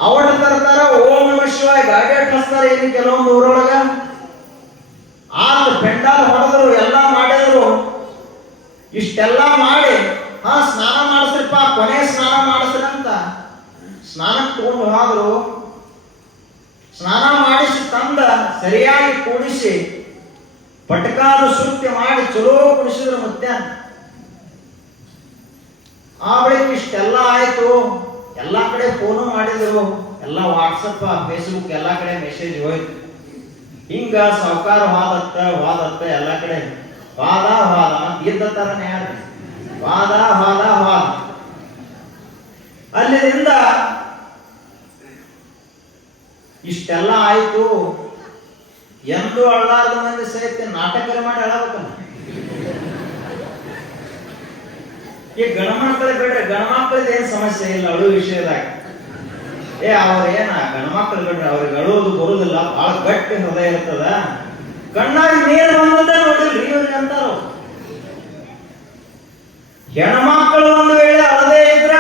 ಅವಟ್ ತರ್ತಾರ, ಓಂ ನಮ ಶಿವಾಯ ಗಾಡಿ ಹಚ್ತಾರ. ಏನು ಕೆಲವೊಂದು ಊರೊಳಗ ಪೆಂಡಾಲ್ ಹೊಡೆದ್ರು, ಎಲ್ಲ ಮಾಡಿದ್ರು. ಇಷ್ಟೆಲ್ಲ ಮಾಡಿ ಸ್ನಾನ ಮಾಡಿಸ್ರಿಪ್ಪ, ಕೊನೆ ಸ್ನಾನ ಮಾಡಿಸ್ರಿ ಅಂತ ಸ್ನಾನಕ್ಕೆ ತಗೊಂಡು ಹೋದ್ರು. ಸ್ನಾನ ಮಾಡಿಸಿ ತಂದ ಸರಿಯಾಗಿ ಕೂಡಿಸಿ ಪಟಕಾಲು ಸುತ್ತಿ ಮಾಡಿ ಚಲೋ ಕುಡಿಸಿದ್ರು ಮಧ್ಯಾಹ್ನ. ಆ ಬಳಿಕ ಇಷ್ಟೆಲ್ಲ ಆಯ್ತು. ಎಲ್ಲಾ ಕಡೆ ಫೋನು ಮಾಡಿದ್ರು, ಎಲ್ಲ ವಾಟ್ಸಪ್ ಫೇಸ್ಬುಕ್ ಎಲ್ಲಾ ಕಡೆ ಮೆಸೇಜ್ ಹೋಯ್ತು. ಹಿಂಗ ಸಾವುಕಾರ ವಾದತ್ತ ಎಲ್ಲಾ ಕಡೆ ವಾದ ಇದ್ದ ತರನೇ ಯಾರು ವಾದ. ಅಲ್ಲಿಂದ ಇಷ್ಟೆಲ್ಲ ಆಯ್ತು. ಎಂದು ಅಳ್ಳಾರ್ದ ಮಂದಿ ಸಹಿತ ನಾಟಕ ಮಾಡಿ ಅಳಬೇಕಲ್ಲ. ಈ ಗಣಮಕ್ಕಳಿಗೆ ಬಿಡ್ರಿ, ಗಣಮಕ್ಕಳದ ಏನ್ ಸಮಸ್ಯೆ ಇಲ್ಲ ಅಳು ವಿಷಯದಾಗ. ಅವ್ರೇನ ಗಣಮಕ್ಕಳು ಬಿಡ್ರಿ, ಅವ್ರಿಗೆ ಅಳೋದು ಬರುದಿಲ್ಲ, ಬಹಳ ಗಟ್ಟಿ ಹೃದಯ ಇರ್ತದ. ಕಣ್ಣಾಗ ನೀರು ಬಂದದ್ದ ನೋಡಿಲ್ರಿ ಇವ್ರಿಗೆ ಅಂತಾರ. ಹೆಣ್ಮಕ್ಕಳು ಒಂದು ವೇಳೆ ಅಳದೇ ಇದ್ರ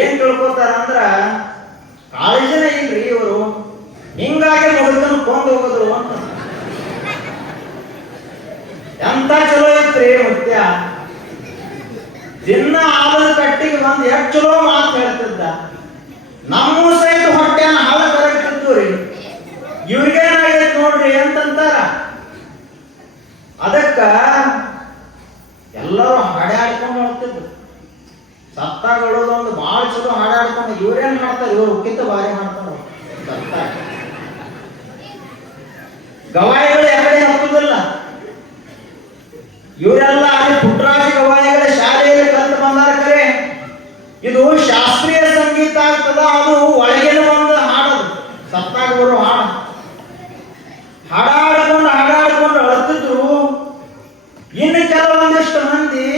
ಏನ್ ತಿಳ್ಕೊತಾರ ಅಂದ್ರ ಕಾಳಜಿನೇ ಇಲ್ರಿ ಇವರು, ಹಿಂಗಾಗಿ ಮುದುಕನ ಕೊಂದು ಹೋಗೋದ್ರು ಅಂತ. ಎಂತ ಚಲೋ ಇತ್ರಿ ಮುತ್ಯ, ದಿನ ಆಲದ ಕಟ್ಟಿಗೆ ಬಂದು ಎಷ್ಟು ಚಲೋ ಮಾತು ಹೇಳ್ತಿದ್ದ. ನಮ್ಮ ಸಹಿತ ಹೊಟ್ಟೆನ ಹಾಲು ಕರಗ್ತಿತ್ತು ರೀ, ಇವ್ರಿಗೇನಾಗೈತೆ ನೋಡ್ರಿ ಅಂತಂತಾರ. ಅದಕ್ಕ ಎಲ್ಲರೂ ಹಾಡಾಡ್ಕೊಂಡು ಹೋಗ್ತಿದ್ರು. ಸತ್ತಾಗಳೋದೊಂದು ಬಹಳ ಚಲೋ ಹಾಡಾಡ್ಕೊಂಡು, ಇವ್ರೇನ್ ಮಾಡ್ತಾರೆ, ಇವ್ರು ಉಕ್ಕಿಂತ ಭಾರಿ ಮಾಡ್ತಾರ. ಸತ್ತಾಗ ಗವಾಯಿಗಳು ಯಾಕಡೆ ಹತ್ತುದಿಲ್ಲ. ಇವರೆಲ್ಲ ಅಲ್ಲಿ ಪುಟ್ಟರಾಜ ಗವಾಯಿಗಳ ಶಾಲೆಯಲ್ಲಿ ಕಲಿತು ಬಂದಾರ. ಕರೆ ಇದು ಶಾಸ್ತ್ರೀಯ ಸಂಗೀತ ಆಗ್ತದ, ಅದು ಒಳಗಿನ ಒಂದು ಹಾಡದು, ಸತ್ತಾಗ ಬರೋ ಹಾಡು. ಹಾಡಾಡ್ಕೊಂಡು ಅಳ್ತಿದ್ರು. ಇನ್ನು ಕೆಲವೊಂದಿಷ್ಟು ಮಂದಿ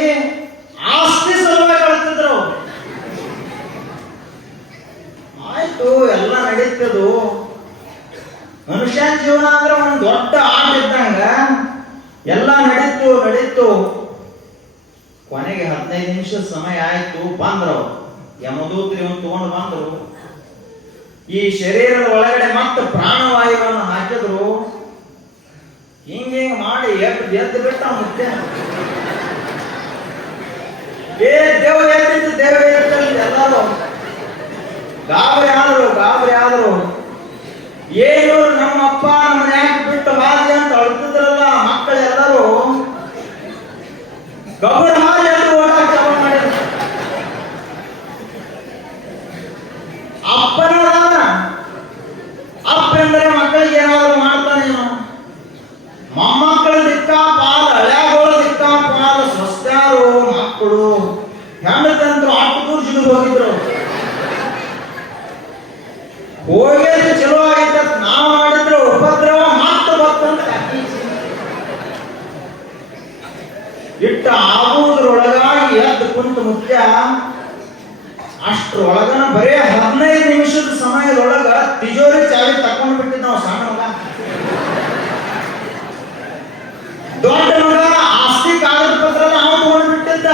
ಆಸ್ತಿ ಸಲುವಾಗಿ ಅಳ್ತಿದ್ರು. ಆಯ್ತು, ಎಲ್ಲ ನಡೀತದು. ಮನುಷ್ಯನ ಜೀವನ ಅಂದ್ರೆ ಒಂದು ದೊಡ್ಡ ಆಟ ಇದ್ದಂಗ, ಎಲ್ಲ ನಡೀತು. ಕೊನೆಗೆ 15 ನಿಮಿಷದ ಸಮಯ ಆಯ್ತು, ಬಂದ್ರು ಯಮದೂತರು ಇವನು ತಗೊಂಡು ಬಂದ್ರು. ಈ ಶರೀರದ ಒಳಗಡೆ ಮತ್ತೆ ಪ್ರಾಣವಾಯುವನ್ನು ಹಾಕಿದ್ರು. ಹಿಂಗೆ ಮಾಡಿ ಎದ್ದು ಬಿಟ್ಟ ಮುತ್ತೆ. ದೇವ ಎದ್ದಿತ್ತು ಎಲ್ಲರೂ ಗಾಬರಿ ಆದ್ರು. ಏನು ನಮ್ಮಪ್ಪ ನಮ್ಮ ಯಾಕೆ ಬಿಟ್ಟು ಹಾದಿ ಅಂತ ಅಳ್ತಿದ್ರಲ್ಲ ಮಕ್ಕಳೆಲ್ಲರೂ ಗಬ್ಬರ ಹಾದಿ ಅಂತ ಓಡಾಟ ಮಾಡಿದ್ರು. ಅಪ್ಪ ಎಂದರೆ ಮಕ್ಕಳಿಗೆ ಏನಾದ್ರು ಮಾಡ್ತಾನೇನೋ. ಮೊಮ್ಮಕ್ಕಳ ದಿಕ್ಕಾಪಾಲ, ಹಳ್ಯಾಗೋಳ ದಿಕ್ಕಾಪಾಲ, ಸ್ವಸ್ಥರು ಮಕ್ಕಳು ಹೆಣ್ಣತಂತ್ರು ಅಟ್ಟು ದೂರ ಹೋಗಿದ್ರು. ಹೋಗಿದ್ದು ಚಲೋ ಆಗಿತ್ತ, ನಾವು ಮಾಡಿದ್ರೆ ಉಪದ್ರವ ಮತ್ತೆ ಬರ್ತಂತ ಇಟ್ಟ ಆಗುವುದ್ರೊಳಗಾಗಿ ಎದ್ದು ಕುಂತು ಮುತ್ಯ. ಅಷ್ಟ್ರೊಳಗನ ಬರೇ 15 ನಿಮಿಷದ ಸಮಯದೊಳಗ ತಿಜೋರಿ ಚಾವಿ ತಕೊಂಡ್ ಬಿಟ್ಟಿದ್ದ ನಾವು ಸಣ್ಣ ಮಗ. ದೊಡ್ಡ ಮಗ ಆಸ್ತಿ ಕಾಗದ ಪತ್ರ ನಾವು ತಗೊಂಡು ಬಿಟ್ಟಿದ್ದ.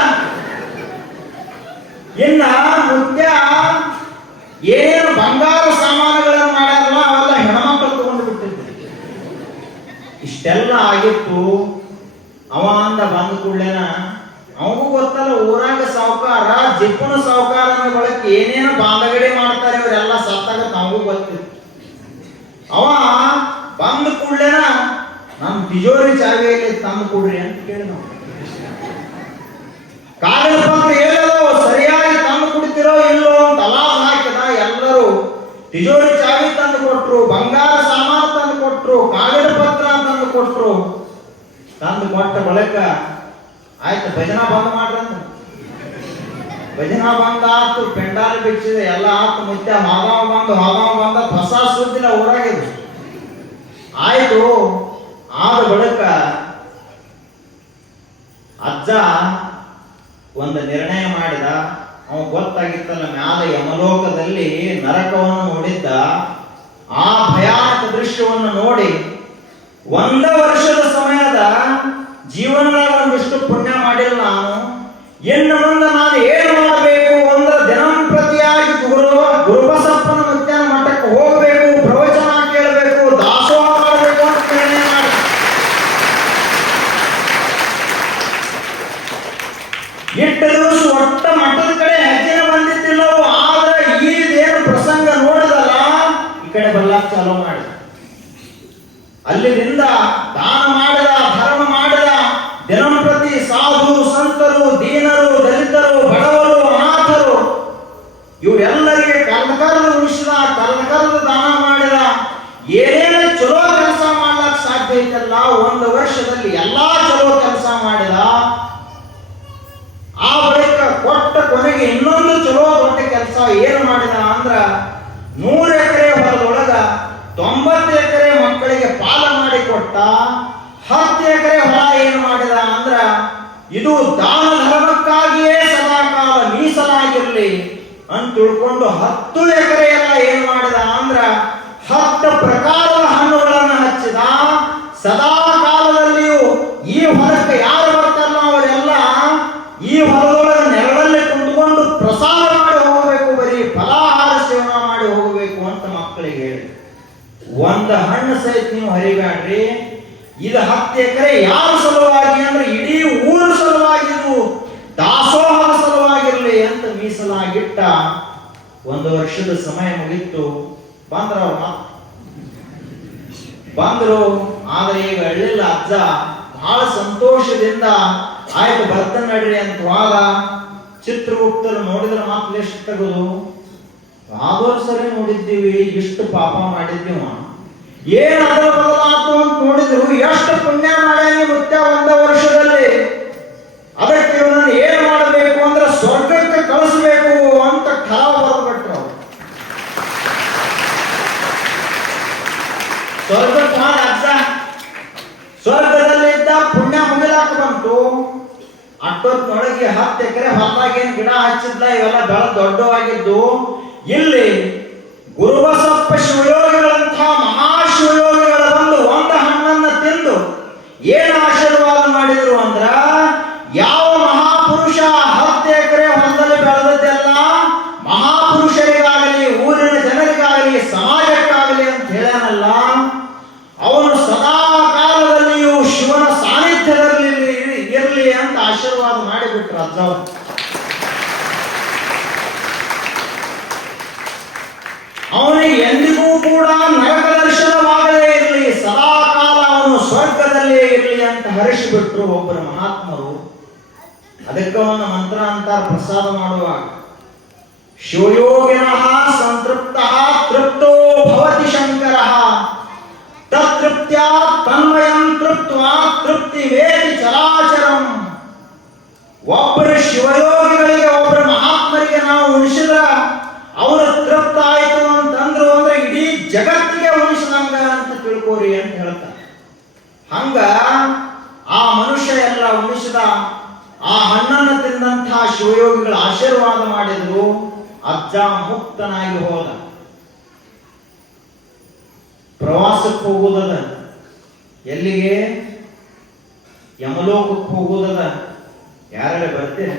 ಇನ್ನ ಮುತ್ಯ ಏನೇನು ಬಂಗಾರ ಸಾಮಾನುಗಳನ್ನು ಮಾಡ್ಯಾರಲ್ಲ ಅವೆಲ್ಲ ಹೆಣ್ಮಕ್ಳು ತಗೊಂಡು ಬಿಟ್ಟಿದ್ರು. ಇಷ್ಟೆಲ್ಲ ಆಗಿತ್ತು. ಅವ ಅಂದ ಬಂದ ಕೂಡ್ಲೇನ ಅವಗೂ ಗೊತ್ತಲ್ಲ, ಊರಾಗ ಸಾವುಕಾರ ಜಿಪ್ಪುಣ ಸಾವುಕಾರನ ಬಳಕೆ ಏನೇನು ಬಾಂಧಗಡಿ ಮಾಡ್ತಾರೆ ಇವರೆಲ್ಲ ಸತ್ತಾಗತ್ತ ಅವಗೂ ಗೊತ್ತಿತ್ತು. ಅವ ಬಂದ ಕೂಡ್ಲೇನ ನಮ್ ತಿಜೋರಿ ಚಾವಿಯಲ್ಲಿ ತಂದು ಕೊಡ್ರಿ ಅಂತ ಕೇಳಿ ನಾವು. ಕಾಗದ ಪತ್ರ ಹೇಳೋ ಸರಿಯಾಗಿ ತಂದು ಕೊಡ್ತಿರೋ ಇಲ್ಲೋ ಅಂತ ಅಲಾಸ ಹಾಕಿದ. ಎಲ್ಲರೂ ತಿಜೋರಿ ಚಾವಿ ತಂದು ಕೊಟ್ರು, ಬಂಗಾರ ಸಾಮಾನು ತಂದು ಕೊಟ್ರು, ಕಾಗದ ಪತ್ರ ತಂದು ಕೊಟ್ರು. ತಂದು ಕೊಟ್ಟ ಬಳಿಕ ಆಯ್ತು ಭಜನಾ ಬಂದ್ ಮಾಡ್ರಂತ. ಭಜನಾ ಬಂದ ಆತು, ಪೆಂಡಾಲ್ ಬಿಚ್ಚಿದೆ, ಎಲ್ಲ ಆತು. ಮುತ್ಯ ಹಾಗಾವ ಬಂದ ಹೊಸ ಸುದ್ದಿನ ಊರಾಗಿದ್ರು. ಆಯ್ತು, ಆದ ಬಳಿಕ ಅಜ್ಜ ಒಂದು ನಿರ್ಣಯ ಮಾಡಿದ. ಅವ ಗೊತ್ತಾಗಿತ್ತಲ್ಲ ಮ್ಯಾಲ ಯಮಲೋಕದಲ್ಲಿ ನರಕವನ್ನು ನೋಡಿದ್ದ. ಆ ಭಯಾನಕ ದೃಶ್ಯವನ್ನು ನೋಡಿ 1 ವರ್ಷದ ಸಮಯದ ಜೀವನದಾಗ ಒಂದಿಷ್ಟು ಪುಣ್ಯ ಮಾಡಿಲ್ಲ ನಾನು. ಇನ್ನು ಮುಂದೆ ನಾನು ಏನು ಮಾಡಬೇಕು ಅಂದ್ರೆ ದಿನಂಪ್ರತಿಯಾಗಿ ಗುರುಬಸಪ್ಪನ ಮುತ್ಯನ ಮಠಕ್ಕೆ ಹೋಗಬೇಕು, ಪ್ರವಚನ ಕೇಳಬೇಕು, ದಾಸೋಹ ಮಾಡಬೇಕು ಅಂತ ನಿರ್ಣಯ ಮಾಡಿ ಇಟ್ಟು ದಿವಸ ಒಟ್ಟ ಮಠದ ಕಡೆ ಹೆಜ್ಜೆನ ಬಂದಿದ್ದಿಲ್ಲವು. ಆದ್ರೆ ಈದೇನು ಪ್ರಸಂಗ ನೋಡಿದಲ್ಲ ಈ ಕಡೆ ಬರ್ಲಾಕ್ ಚಾಲೂ ಮಾಡಿ ಅಲ್ಲಿಂದ ದಾನ ಮಾಡಿದ, ಧರ್ಮ ಮಾಡಿದ. ದಿನಂಪ್ರತಿ ಸಾಧು ಸಂತರು, ದೀನರು, ದಲಿತರು, ಬಡವರು, ಅನಾಥರು ಇವರೆಲ್ಲರಿಗೆ ಕರ್ದ ಉಳಿಸಿದ, ಕರ್ದ ದಾನ ಮಾಡಿದ. ಏನೇನು ಚಲೋ ಕೆಲಸ ಮಾಡ್ಲಕ್ ಸಾಧ್ಯ ಐತಲ್ಲ 1 ವರ್ಷದಲ್ಲಿ ಎಲ್ಲಾ ಚಲೋ ಕೆಲಸ ಮಾಡಿದ. ಆ ಬಳಿಕ ಕೊಟ್ಟ ಕೊನೆಗೆ ಇನ್ನೊಂದು ಚಲೋ ದೊಡ್ಡ ಕೆಲಸ ಏನು ಮಾಡಿದ ಅಂದ್ರ 100 ಎಕರೆ ಹೊಲದೊಳಗ 90 ಎಕರೆ ಮಕ್ಕಳಿಗೆ ಪಾಲ ಮಾಡಿ ಕೊಟ್ಟ. 10 ಎಕರೆ ಹೊಲ ಏನು ಮಾಡಿದ ಅಂದ್ರ ಇದು ದಾನ ಧರ್ಮ ಮೀಸಲಾಗಿರ್ಲಿ ಅಂತ ತಿಳ್ಕೊಂಡು 10 ಎಕರೆ ಎಲ್ಲ ಏನ್ ಮಾಡಿದ ಅಂದ್ರ 10 ಪ್ರಕಾರದ ಹಣ್ಣುಗಳನ್ನು ಹಚ್ಚಿದ. ಸದಾ ಕಾಲದಲ್ಲಿಯೂ ಈ ಹೊಲಕ್ಕೆ ಯಾರು ಬರ್ತಾರಲ್ಲ ಅವರೆಲ್ಲ ಈ ಹೊಲದೊಳಗೆ ನೆರಳಲ್ಲಿ ಕುಂತ್ಕೊಂಡು ಪ್ರಸಾದ ಮಾಡಿ ಹೋಗಬೇಕು, ಬರೀ ಫಲಾಹಾರ ಸೇವನೆ ಮಾಡಿ ಹೋಗಬೇಕು ಅಂತ ಮಕ್ಕಳಿಗೆ ಹೇಳಿ. ಒಂದು ಹಣ್ಣು ಸಹಿತ ನೀವು ಹರಿಬ್ಯಾಡ್ರಿ. ಇದು 10 ಎಕರೆ ಯಾರ ಸಲುವಾಗಿ ಅಂದ್ರೆ ಇಡೀ ಊರ ಸಲುವಾಗಿ, ಇದು ದಾಸೋಹದ ಸಲುವಾಗಿರ್ಲಿ ಅಂತ ಮೀಸಲಾಗಿಟ್ಟ. 1 ವರ್ಷದ ಸಮಯ ಮುಗಿತ್ತು. ಬಂದ್ರು. ಆದ್ರೆ ಈಗ ಅಳ್ಳಿಲ್ಲ ಅಜ್ಜ. ಬಹಳ ಸಂತೋಷದಿಂದ ಆಯ್ತು ಬರ್ತಾನೆ ನಡ್ರಿ ಅಂತ ವಾದ. ಚಿತ್ರಗುಪ್ತರು ನೋಡಿದ್ರೆ ಮಾತ್ರ ಎಷ್ಟು ತೆಗೆದು ಆದೋರ್ ಸರಿ ನೋಡಿದ್ದೀವಿ, ಇಷ್ಟು ಪಾಪ ಮಾಡಿದ್ದೀವ, ಏನ್ ಅದರ ಬದಲಾತು ಅಂತ ನೋಡಿದ್ರು. ಎಷ್ಟು ಪುಣ್ಯ ಮಾಡ್ಯಾನಿ ಮುತ್ಯ 1 ವರ್ಷದಲ್ಲಿ. ಅದಕ್ಕೆ ಇವನನ್ನು ಏನ್ ಮಾಡಬೇಕು ಅಂದ್ರೆ ಸ್ವರ್ಗಕ್ಕೆ ಕಳಿಸ್ಬೇಕು ಅಂತ ಠರಾವ್ ಬರೆದ್ಬಿಟ್ರು. ಸ್ವರ್ಗಕ್ಕೆ ಅಜ್ಜ ಸ್ವರ್ಗದಲ್ಲಿದ್ದ ಪುಣ್ಯ ಮುಗಿಲಾಕ ಬಂತು. ಅಟ್ಟೊತ್ತಿನೊಳಗೆ 10 ಎಕರೆ ಹೊಲದಾಗ ಏನ್ ಗಿಡ ಹಚ್ಚಿದ್ಲ ಇವೆಲ್ಲ ಬೆಳೆದ ದೊಡ್ಡವಾಗಿದ್ದು. ಇಲ್ಲಿ ಗುರುಬಸಪ್ಪ ಶಿವಯೋಗಿಗಳಂತಹ ಮಹಾಶಿವಯೋಗಿಗಳು ಬಂದು 1 ಹಣ್ಣನ್ನ ತಿಂದು ಏನ್ ಆಶೀರ್ವಾದ ಮಾಡಿದ್ರು ಅಂದ್ರ, ಯಾವ ಮಹಾಪುರುಷ 10 ಎಕರೆ ಹೊಲದಲ್ಲಿ ಬೆಳೆದದ್ದೆಲ್ಲ ಮಹಾಪುರುಷರಿಗಾಗಲಿ ಊರಿನ ಜನರಿಗಾಗಲಿ ಸಮಾಜಕ್ಕಾಗಲಿ ಅಂತ ಹೇಳ್ಯಾನಲ್ಲ, ಅವನು ಸದಾ ಕಾಲದಲ್ಲಿಯೂ ಶಿವನ ಸಾನ್ನಿಧ್ಯದಲ್ಲಿ ಇರಲಿ ಅಂತ ಆಶೀರ್ವಾದ ಮಾಡಿಬಿಟ್ರು ಅಜ್ಜವರು. ಅವನಿಗೆ ಎಂದಿಗೂ ಕೂಡ ನರಕ ದರ್ಶನವಾಗಲೇ ಇರಲಿ, ಸದಾ ಕಾಲ ಅವನು ಸ್ವರ್ಗದಲ್ಲೇ ಇರಲಿ ಅಂತ ಹರಿಸಿಬಿಟ್ರು ಒಬ್ಬರು ಮಹಾತ್ಮರು. ಅದಕ್ಕೆ ಅವನ ಮಂತ್ರ ಅಂತಾರ ಪ್ರಸಾದ ಮಾಡುವಾಗ, ಶಿವಯೋಗಿನಃ ಸಂತೃಪ್ತಃ ತೃಪ್ತೋ ಭವತಿ ಶಂಕರಃ ತೃಪ್ತ್ಯಾ ತನ್ಮಯಂ ತೃಪ್ತ್ವಾ ತೃಪ್ತಿ ವೇದಿ ಚರಾಚರಂ. ಒಬ್ಬರು ಶಿವಯೋಗಿಗಳಿಗೆ ಒಬ್ಬರು ಮಹಾತ್ಮರಿಗೆ ನಾವು ಉಣಿಸಿದ್ರ ಅವರು ತೃಪ್ತ ಆಯ್ತು ಅಂತಂದ್ರು ಅಂದ್ರೆ ಇಡೀ ಜಗತ್ತಿಗೆ ಉಣಿಸಿದಂಗ ಅಂತ ತಿಳ್ಕೋರಿ ಅಂತ ಹೇಳ್ತಾರೆ. ಹಂಗ ಆ ಮನುಷ್ಯ ಎಲ್ಲ ಉಣಿಸಿದ. ಆ ಹಣ್ಣನ್ನು ತಿಂದಂತಹ ಶಿವಯೋಗಿಗಳು ಆಶೀರ್ವಾದ ಮಾಡಿದ್ರು. ಅಜ್ಜ ಮುಕ್ತನಾಗಿ ಹೋದ. ಪ್ರವಾಸಕ್ಕೆ ಹೋಗುವುದದ, ಎಲ್ಲಿಗೆ? ಯಮಲೋಕಕ್ಕೆ ಹೋಗುವುದದ. ಯಾರೇ ಬರ್ತೀರಿ?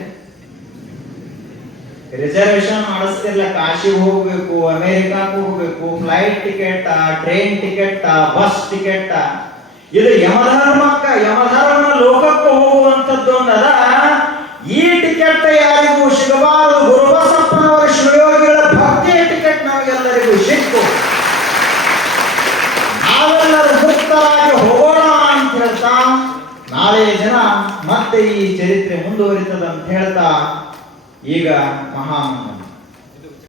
ರಿಸರ್ವೇಶನ್ ಮಾಡಿಸ್ತಿರ್ಲ. ಕಾಶಿಗೆ ಹೋಗ್ಬೇಕು, ಅಮೆರಿಕಾಕ್ಕೆ ಹೋಗ್ಬೇಕು, flight ticket, train ticket, bus ticket. ಇದು ಯಮಧರ್ಮ ಲೋಕಕ್ಕೆ ಹೋಗುವಂಥದ್ದು ಅನ್ನದ. ಈ ಟಿಕೆಟ್ ಯಾರಿಗೂ ಸಿಗಬಾರದು. ಗುರುಬಸಪ್ಪನವರ ಶಿವಯೋಗಿಗಳ ಭಕ್ತಿಯ ಟಿಕೆಟ್ ನಮಗೆಲ್ಲರಿಗೂ ಸಿಕ್ಕು. ನಾವೆಲ್ಲರೂ ಮುಕ್ತರಾಗಿ ಹೋಗೋಣ ಅಂತ ಹೇಳ್ತಾ, ನಾಳೆ ದಿನ ಮತ್ತೆ ಈ ಚರಿತ್ರೆ ಮುಂದುವರಿತದ ಅಂತ ಹೇಳ್ತಾ ಈಗ ಮಹಾಮಂಗಳ